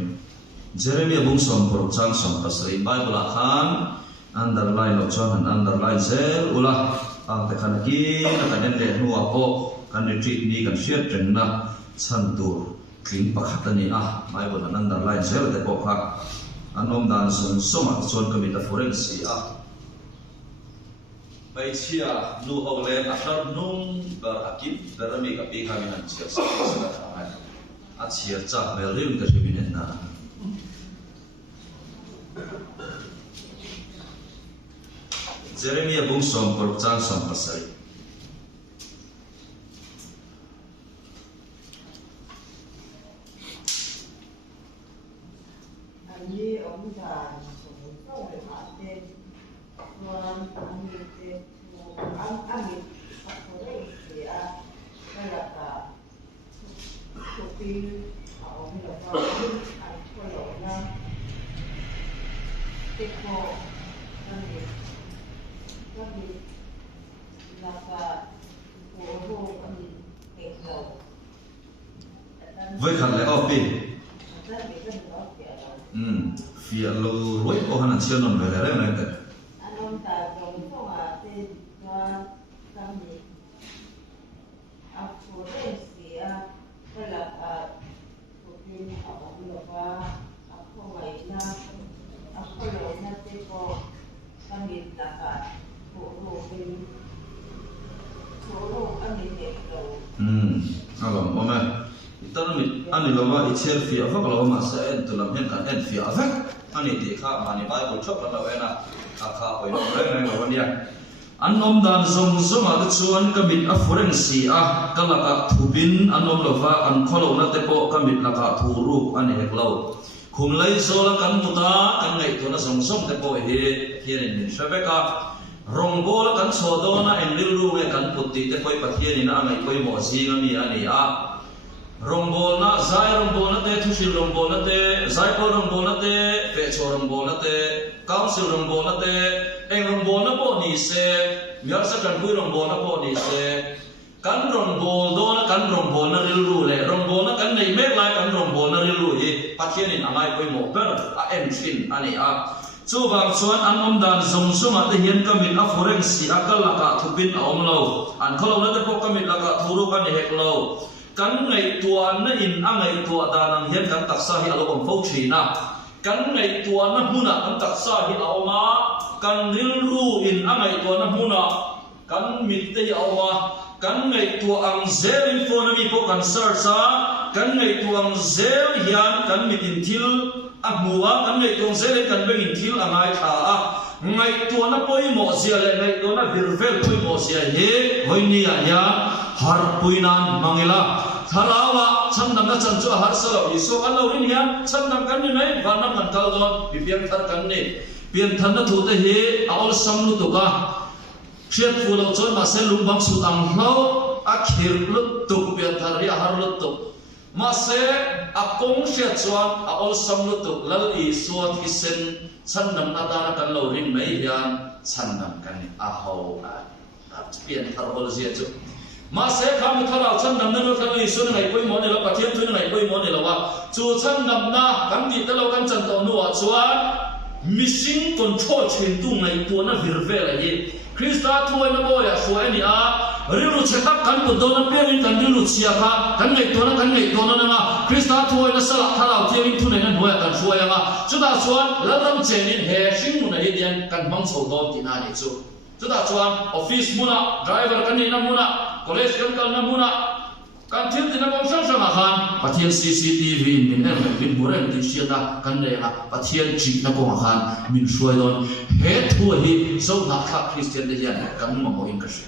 Jeremy bung som por chang som pasari bible khan underline lo chon underline zel ula ang te khan ki na kan le nuwa po kan retreat ni kan share trend na chan tur clean pakhat ani bible underline zel te po kha anom dan sun soma chon kamita forensi Bai chia nu olen atar nung ber akib berami ka pi kami han chia sa a chia cha melrim ka jibinen na Jeremy bung som por chang som pasari Ani ông già sống trong cái mặt đen, còn anh thì anh học rồi thì đây là cả cuộc thi họ bây giờ có anh có lỗi nha, cái cô anh là cả cô anh cái đầu với khăn lẽ opi phía lô rối có hẳn chưa nằm về đấy này thế anh ông ta trồng phong tên và làm gì áp phổ đến gì đây là cuộc thi họ bây giờ áp phổ vậy na áp phổ vậy na thế có làm gì là cả phổ đồ anh đi để đầu alom ome itanami ani lova ichel fi avak lova sa en tulam hen kan en fi avak ani ti kha mani bible chok la wena kha hoi no re lova nia anom dan zong zong a chuan kamit a forensi kalaka thubin anom lova an kholo na te po kamit laka thuru ani heklo khumlai zola kan muta kan ngai to na zong zong te po he hian shabeka rongbol kan sodona enlil ru nge kan putti te poi pathian ina ngai poi mo zinga mi ani rongbol na zai rongbol na te thusil rongbol na te zai po rongbol na te pe cho rongbol na te council rongbol na te eng rongbol na po ni se miar sa kan hui rongbol na po ni se kan rongbol do na kan rongbol na ril ru le rongbol na kan nei mek lai kan rongbol na ril ru hi pathian in angai poi mo per em thin ani chu wang chuan an om dan zong zong ate hian kamit a forensi akal laka thupin a om lo an kholo na te po kamit laka thuru kan hek lo kan ngai tuan na in angai tua danang hian kan taksa hi alo om fo thina kan ngai tuan na huna kan taksa hi a oma kan ril ru in angai tuan na huna kan mit te a oma kan ngai tua ang zel info na mi po kan sarsa kan ngai tuang zel hian kan mit in thil amua kan ngai tuang zel kan bengin thil angai tha ngai tua na poi mo sia le ngai tua na virvel poi mo sia he hoini ya har puinan mangila thalawa chandam na chanchu har salo iso kan lo rin hian chandam kan ni mai vanam kan kal don bipiang thar kan ni pian than na thu te he aol samlu to ka khiat fulo chon ma se lumbang su ang hlo a khir lut tu pian thar ri har lut tu ma se akong khiat chuan aol samlu to lal i suat hisen chandam na ta na kan lo rin mai hian chandam kan ni a ho a pian thar hol zia chu ma se kham tharau chandam na no kan i sun ngai poi mo ne lo pathian tu ngai poi mo ne lo wa chu chandam na kan ti te lo kan chan to nu wa chuan missing control chen tu ngai tu na virvel a hi Krista tuai na boya suai ni rilu chetak kan pu don na perin kan rilu chia kha kan ngai to na nga Krista tuai na sala tharau tiang tu nei na boya kan suai nga chuta chuan laram chenin he sing mu na hi dian kan mang chho don ti na ni chu chuta chuan office muna driver kan ni na muna college kan kal na muna kan thil tin bang sang sang khan pathian CCTV min em min burem ti siana kan lenga pathian chi na ko khan min suai don he thu hi so na kha Christian de hian kan mo in ka shi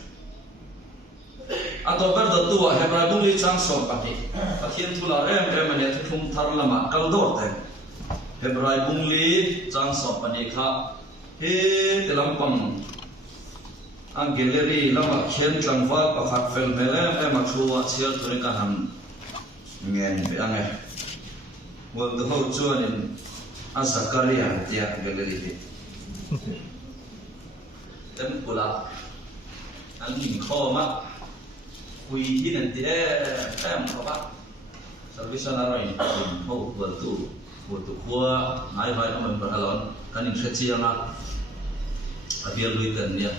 ato ber do tu hebra bung li chang som pathian thula em ane thum thar lama kal dor te hebra bung li chang som pani kha he telam pang ang gallery lama khen tlangwa pakhat fel mele em athua chial turi ka ham ngen be ange wal do ho chuan in a Zakaria tia gallery hi tem pula an ning khoma kui hin an ti em khoma service na roi ho wal tu khua ai vai no man halon kan in khchianga abial luitan nia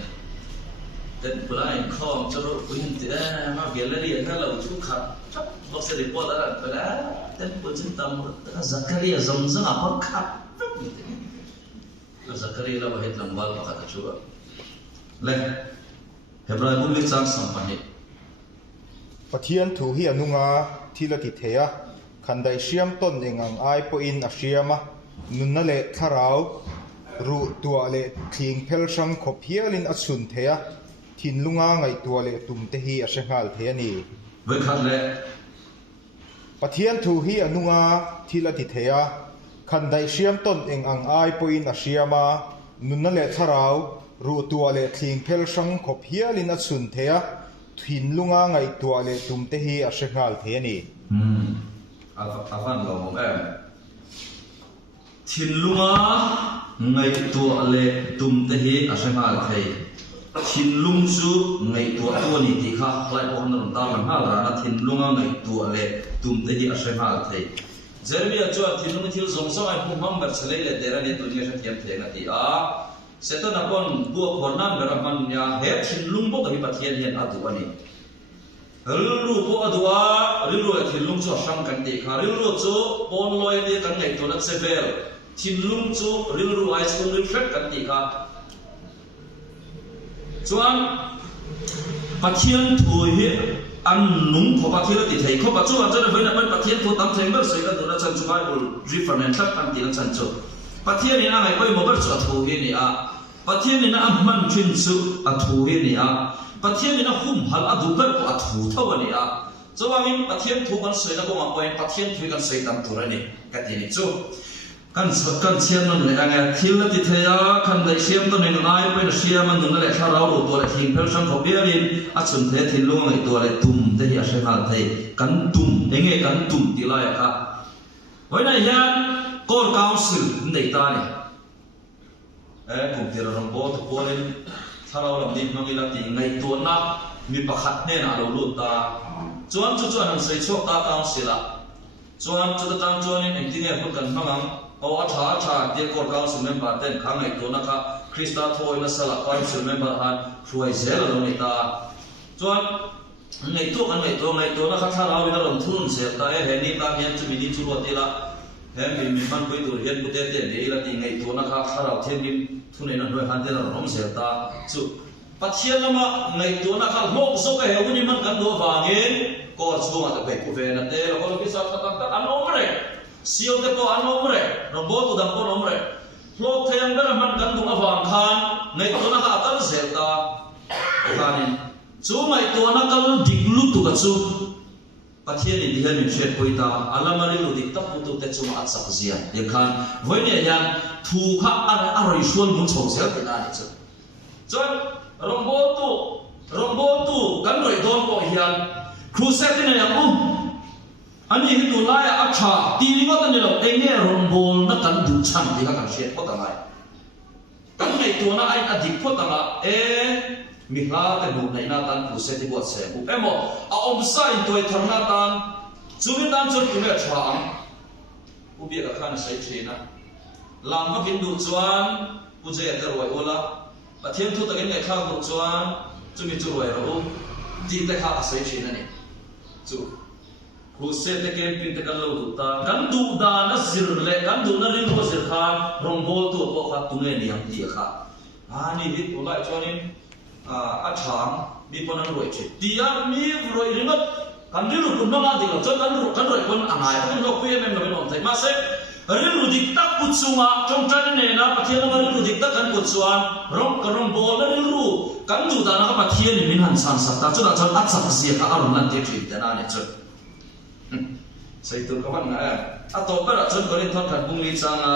dan pulai kong ceruk kuin tidak mak gallery kalau tu kat box report ada pada dan pun cinta Zakaria zamzam apa kat Zakaria lah bahit lambal pakat coba leh Hebrai bumi cang sampai Pathian thu hi anunga thila ti theya khandai siam ton engang ai po in a siama nunna le tharau ru tua le thing phel sang khop hialin a chun theya thin lunga ngai tua le tum te hi a sengal the ani với khát lệ Pathian thu hi anunga thila ti theya khandai siam ton engang ai po in a siama nunna le tharau ru tua le thing phel sang khop hialin a chun theya thin lunga ngai tua le tum te hi a sengal the ani afan lo mong em thin lunga ngai tua le tum te hi a sengal thei thin lung chu ngai tua ni ti kha lai ko han ta man ha ra na thin lunga ngai tua le tum te hi a sengal thei Jeremia chu thin lung thil zong zong ai phum ham ber chalei le dera ni tu ni sha thiam the na ti a setan apon bua khornan ber man ya he thin lung bo hi pathian hian atu ani rilu po adua rilu thin lung chu sang kan ti kha rilu chu pon loi ni kan ngai to na sevel thin lung chu rilu ai chung ri thret kan ti kha chuan pathian thu hi an nung kho pathian ti thei kho pa chu an jana voina man pathian thu tam theng ber sei ka dona chan chu bible reference tak kan ti na chan chu pathian ni na ngai poi mo ber chu thu hi ni a pathian ni na man thin chu a thu hi ni a pathian ni na hum hal adu ber ko a thu thaw ni a chawangin pathian thu kan sei na ko ma point pathian thu kan sei tam tur ani ka ti ni chu kan chiam non le anga thil na ti theya kan dai siam to nei nai pe na siam an nun le tharau ro to le thing pel sang ko berin a chun the thil lu ngai to le tum te hi a sengal thei kan tum enge kan tum ti la ya ka hoina hian core council nei ta ni kum ti ron bo to polin tharau lam ni mangi la ti ngai to na mi pakhat ne na lo lu ta chuan an sei chok ta council a chuan chu ta tang chuan in engtinge ko kan mangang o atha ti core council member ten khangai to na kha Krista thoi na sala council member han ruai zel lo ni ta chuan ngai to na kha tharau na ron thun se ta he ni ta hian chu mi ni chu ro ti la he mi man koi tur hian bu te nei la ti ngai to na kha tharau then ni thunai na noi han te la rom se ta chu pathian lama ngai to na kha lok zo ka he uni man kan do wangin kor chunga ta pe ku ve na te lo ko ki sa ta an omre siêu te ko an omre rombo tu dam ko omre flok thayang ber man kan du awang khan ngai to na ka tal zelta khanin chu mai to na kal diglu tu ka chu pathian ni dihan min shet poita alamari lu dik tak tu te chu ma sak zia de khan voine yan thu kha aroi sual mun chho zel te na ni chu chon rombo tu kan roi don ko hian khu set ni ya ani hi tu lai acha ti ni ngot ni lo enge rombol na kan du chan di ka kan shet ko ta mai kan nei tu na ai adik pho ta ma mi hla te bu nei na tan khu se ti bo se bu emo a om sai toi thar na tan chu mi tan chu tu le thwa am u bi ka khan sai thina lam ma bin du chuan u je ta roi ola pathian thu ta gen ngai khang du chuan chu mi chu roi ro ti ta kha sai thina ni chu Huse te camping te kan lo du ta kan du da na zir le kan du na rin ko zir khan rombol tu ko kha tu ne ni am ti kha ani bit ko lai chonin a thang bi pon an roi che ti ya mi roi ringot kan ri ru kun ma di lo chon kan roi kon angai kan lo pi em lo non thai ma se ri ru dik tak put sunga trong tran ne na pathian ma ri ru dik tak kan put suan rom bol ri ru kan ju da na ka pathian ni min han san sa ta chu da chon at sak sia ka arun nan te thri ta na ne chu sai tu ka ban na a to pa ra chon ko rin thon kan bung li changa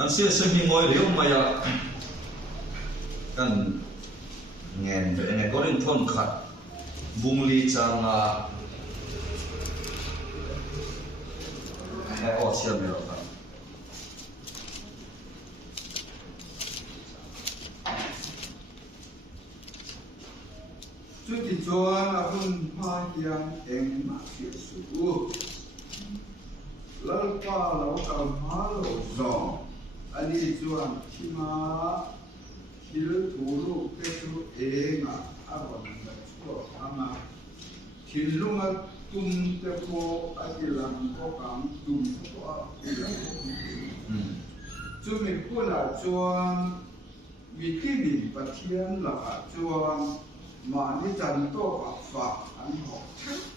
anh sẽ sinh hi ngồi liễu mà ya kan nghen về này có đến thôn khát bung li chang này ở xem được không chú thì cho là hun hoa yang em mà phía su lal pa lo ka ma lo zo ani chuan khima thil thuru ke chu enga aron da chu ama thilunga tum te ko atilang ko kam tum ko chu mi pula chuan mi kini pathian la chuan mà đi chân to phật anh học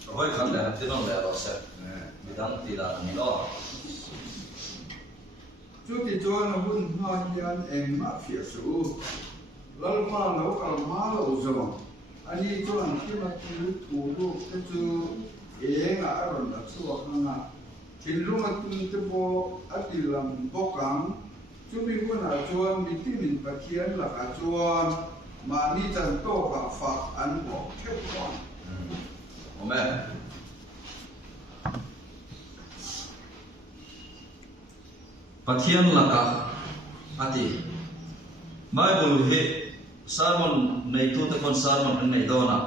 rồi khăn này thì nó là rồi sẽ bị đăng thì là mình đó chú thì cho nó hun hoa nhân em mà phía su lal pa nấu cả má lẩu rồi anh đi cho anh khi mà cứ thủ đô cái chú em ngã rồi là chú học năng thì lúc mà tung cái bộ ở đi làm bộ cắm chú mình cũng là cho mình tin mình phải thiên là cả cho mà đi chân to và phật anh học theo con Amen pathian laka ati Bible he sermon nei tu te kon sermon nei dona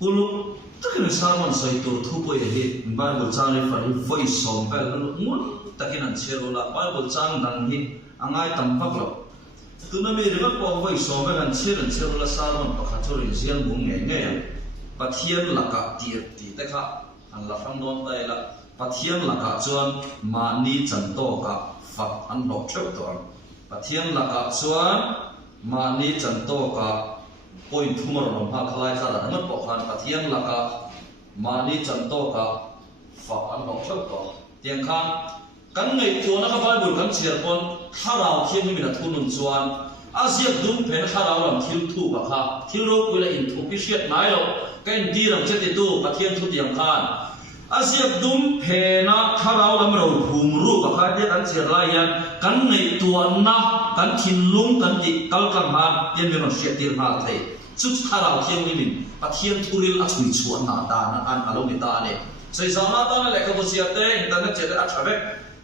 ulu takin sermon sai tu thu poi he Bible chang le fari foi som pel ngun takin an cherola Bible chang dang hi angai tam phak lo tuna mi ringa po voi som pel an cherola sermon pakha chori zian bung nge pathian laka ti te kha an la phang don tai la pathian laka chuan mani chanto ka fak an lok theu to pathian laka chuan mani chanto ka point thumar rom ha khalai sa da ngat po khan pathian laka mani chanto ka fak an lok theu to tiang khan kan ngai tu na ka Bible kan chiar pon tharau thiam ni na thunun chuan aziak dum phen tharau lam thil thu ba kha thil ro pula in thu pi hriat nai lo kan di ram cheti tu pathian thu tiang khan asiak dum phena tharau lam ro hum ru ba kha de kan chir lai yan kan nei tuan na kan thin lung kan ti kal kam ha yen me no hriat tir ha thei chu tharau thiam ni min pathian thuril a chui chuan na ta na an alo ni ta ne sei sa na ta na le ka bu sia te internet che a thabe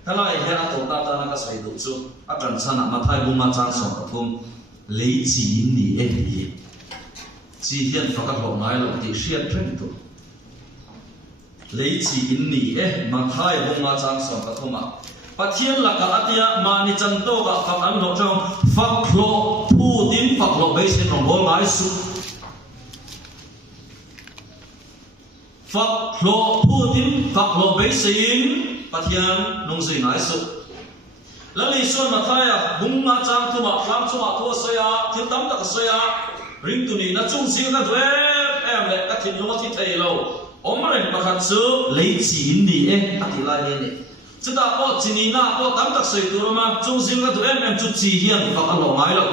thalai he a to ta na ka sai du chu a kan chana ma thai bu ma chang som ka thum lei chi ni e ni chi hian fa ka ho ngai lo ti hriat thren tu lấy chỉ in nỉ mà thay bông ma trang sòng cả thoma pathian là cả atia mà ni chân to cả phật ăn lộ trong phật lộ thu tín phật lộ bây giờ nó bố lái su phật lộ thu tín phật lộ bây giờ pathian nông gì lái su lần này xuân mà thay bông ma trang thoma làm cho mà thua soya thiếu tắm đặc soya ring tu ni na chung siêu ta tuế em lại các thìn lông thi thầy lâu omren pakhat chu lei chi in ni ati lai ne chuta po chini na po tam tak sei tu ma chung sing ka tu em chu chi hian ka lo ngai lo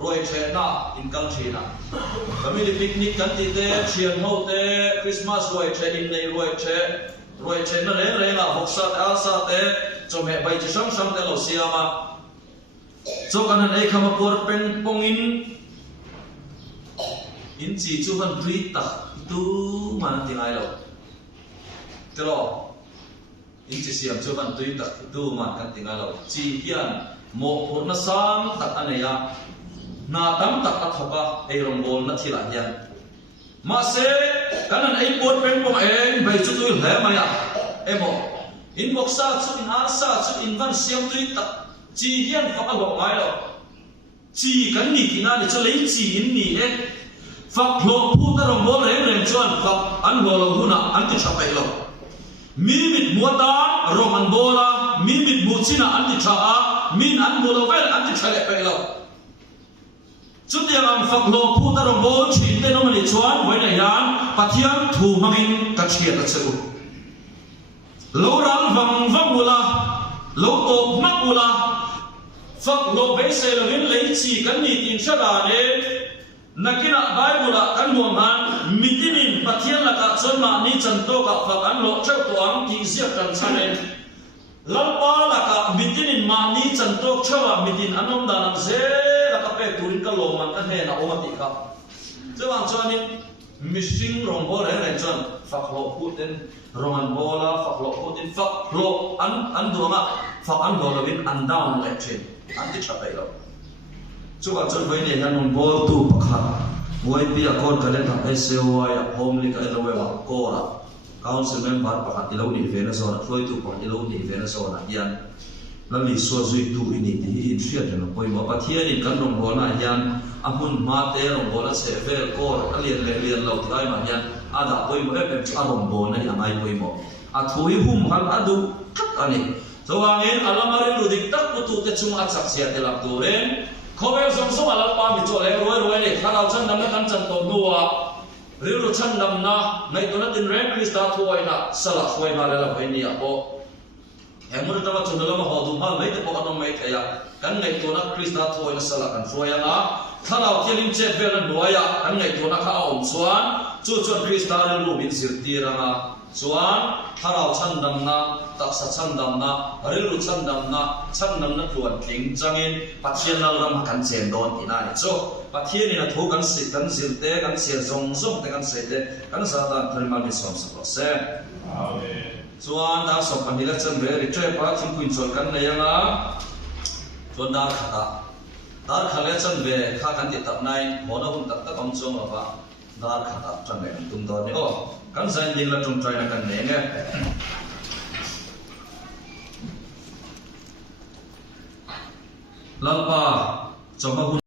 roi the na in kal the na family picnic kan ti te chian ho te Christmas roi the in nei roi the na re na hoksa ta sa te cho me bai chi sam te lo siama cho kan an ei khama por pen pong in chi chu van tui ta tu mà tiếng ai đâu, thế rồi, in chỉ xem cho bạn tùy đặt tu mà kan tiếng ai đâu, chỉ hiền một nó sáng đặt anh này à, na tam đặt đặt học à, ai rong bol nó thi lại hiền, mà sẽ cái này ai buat pen bông em bây chút tùy lẽ mày à, em bộ, in bốc sa chút in ăn sa chút in văn xem tùy đặt, chỉ hiền học à bốc ai đâu, chỉ cái gì thì na để cho lấy chỉ in gì ấy. Phật lộ phu ta rong bol reng chuan Phật an ho lo huna an ti tha pai lo mi mit mua ta rong an bola mi mit bu china an ti tha a min an mu lo vel an ti thale pe lo chút tiếng ang phật lộ phu ta đồng bố chỉ tên nó mà đi chuan với này yan pathian thu mangin ka chia ta cheu lâu ran vang vang mula lâu tổ mắc mula phật lộ bé xe là viên lấy chỉ cắn nhị tin sa đà đê nakina Bible kan muam han mitinin pathian la ka chon ma ni chan to ka phật an lộ cheu to ang ki zia kan chane lalpa la ka mitinin ma ni chan to chewa mitin anom danam ze pe turin ka lo man ka he na o ti ka chuang chuanin missing rong bo re re chuan fak lo putin roman bola fak lo putin fak lo an duanga fak an lo win an down le chin an ti chapai lo chuan chuan voi ne han bol tu pakhat moi pi a kon ka le ta SOI a home league a lo wa ko ra council member pakhat ilo ni ve na zona floi tu pakhat ilo ni ve na zona hian lali so zui tu ini ti in sia de no poi ma pathian in kan rong bona hian amun ma te rong bona se vel ko alien le lian lo tai ma hian ada poi mo e a rong bona ya mai poi mo a thui hum han adu kat ani zawangin alamari lu dik tak putu te chung a chak sia te lak tu ren khovel som som ala pa mi cho le roi le kharau chan dam na kan chan to nuwa rilu chan dam na ngai to na tin ren krista thuai na sala thuai ma le la poi ni a po emur tawa chundala ma hodu mal mai te pokadong mai thaya kan ngai to na krista thoi na sala kan throya na thalau thialim che vel an noya kan ngai to na kha om chuan chu chuan krista ri lu min sirti ranga chuan thalau chandam na taksa chandam na rilu chandam na chandam na thuan tling changin pathian lal ram kan chen don ina ni chu pathian ni na thu kan sit kan zilte kan sia zong zong te kan se te kan sa ta tharimal mi som sa se amen chuan da so panila chan ve ri tre pa thing kuin chon kan nei anga chuan dar khale chan ve kha kan ti tap nai hona hun tak tak om chong ava dar khata chan ve tum do ni o kan zain din la tum trai na kan nei nge lalpa choma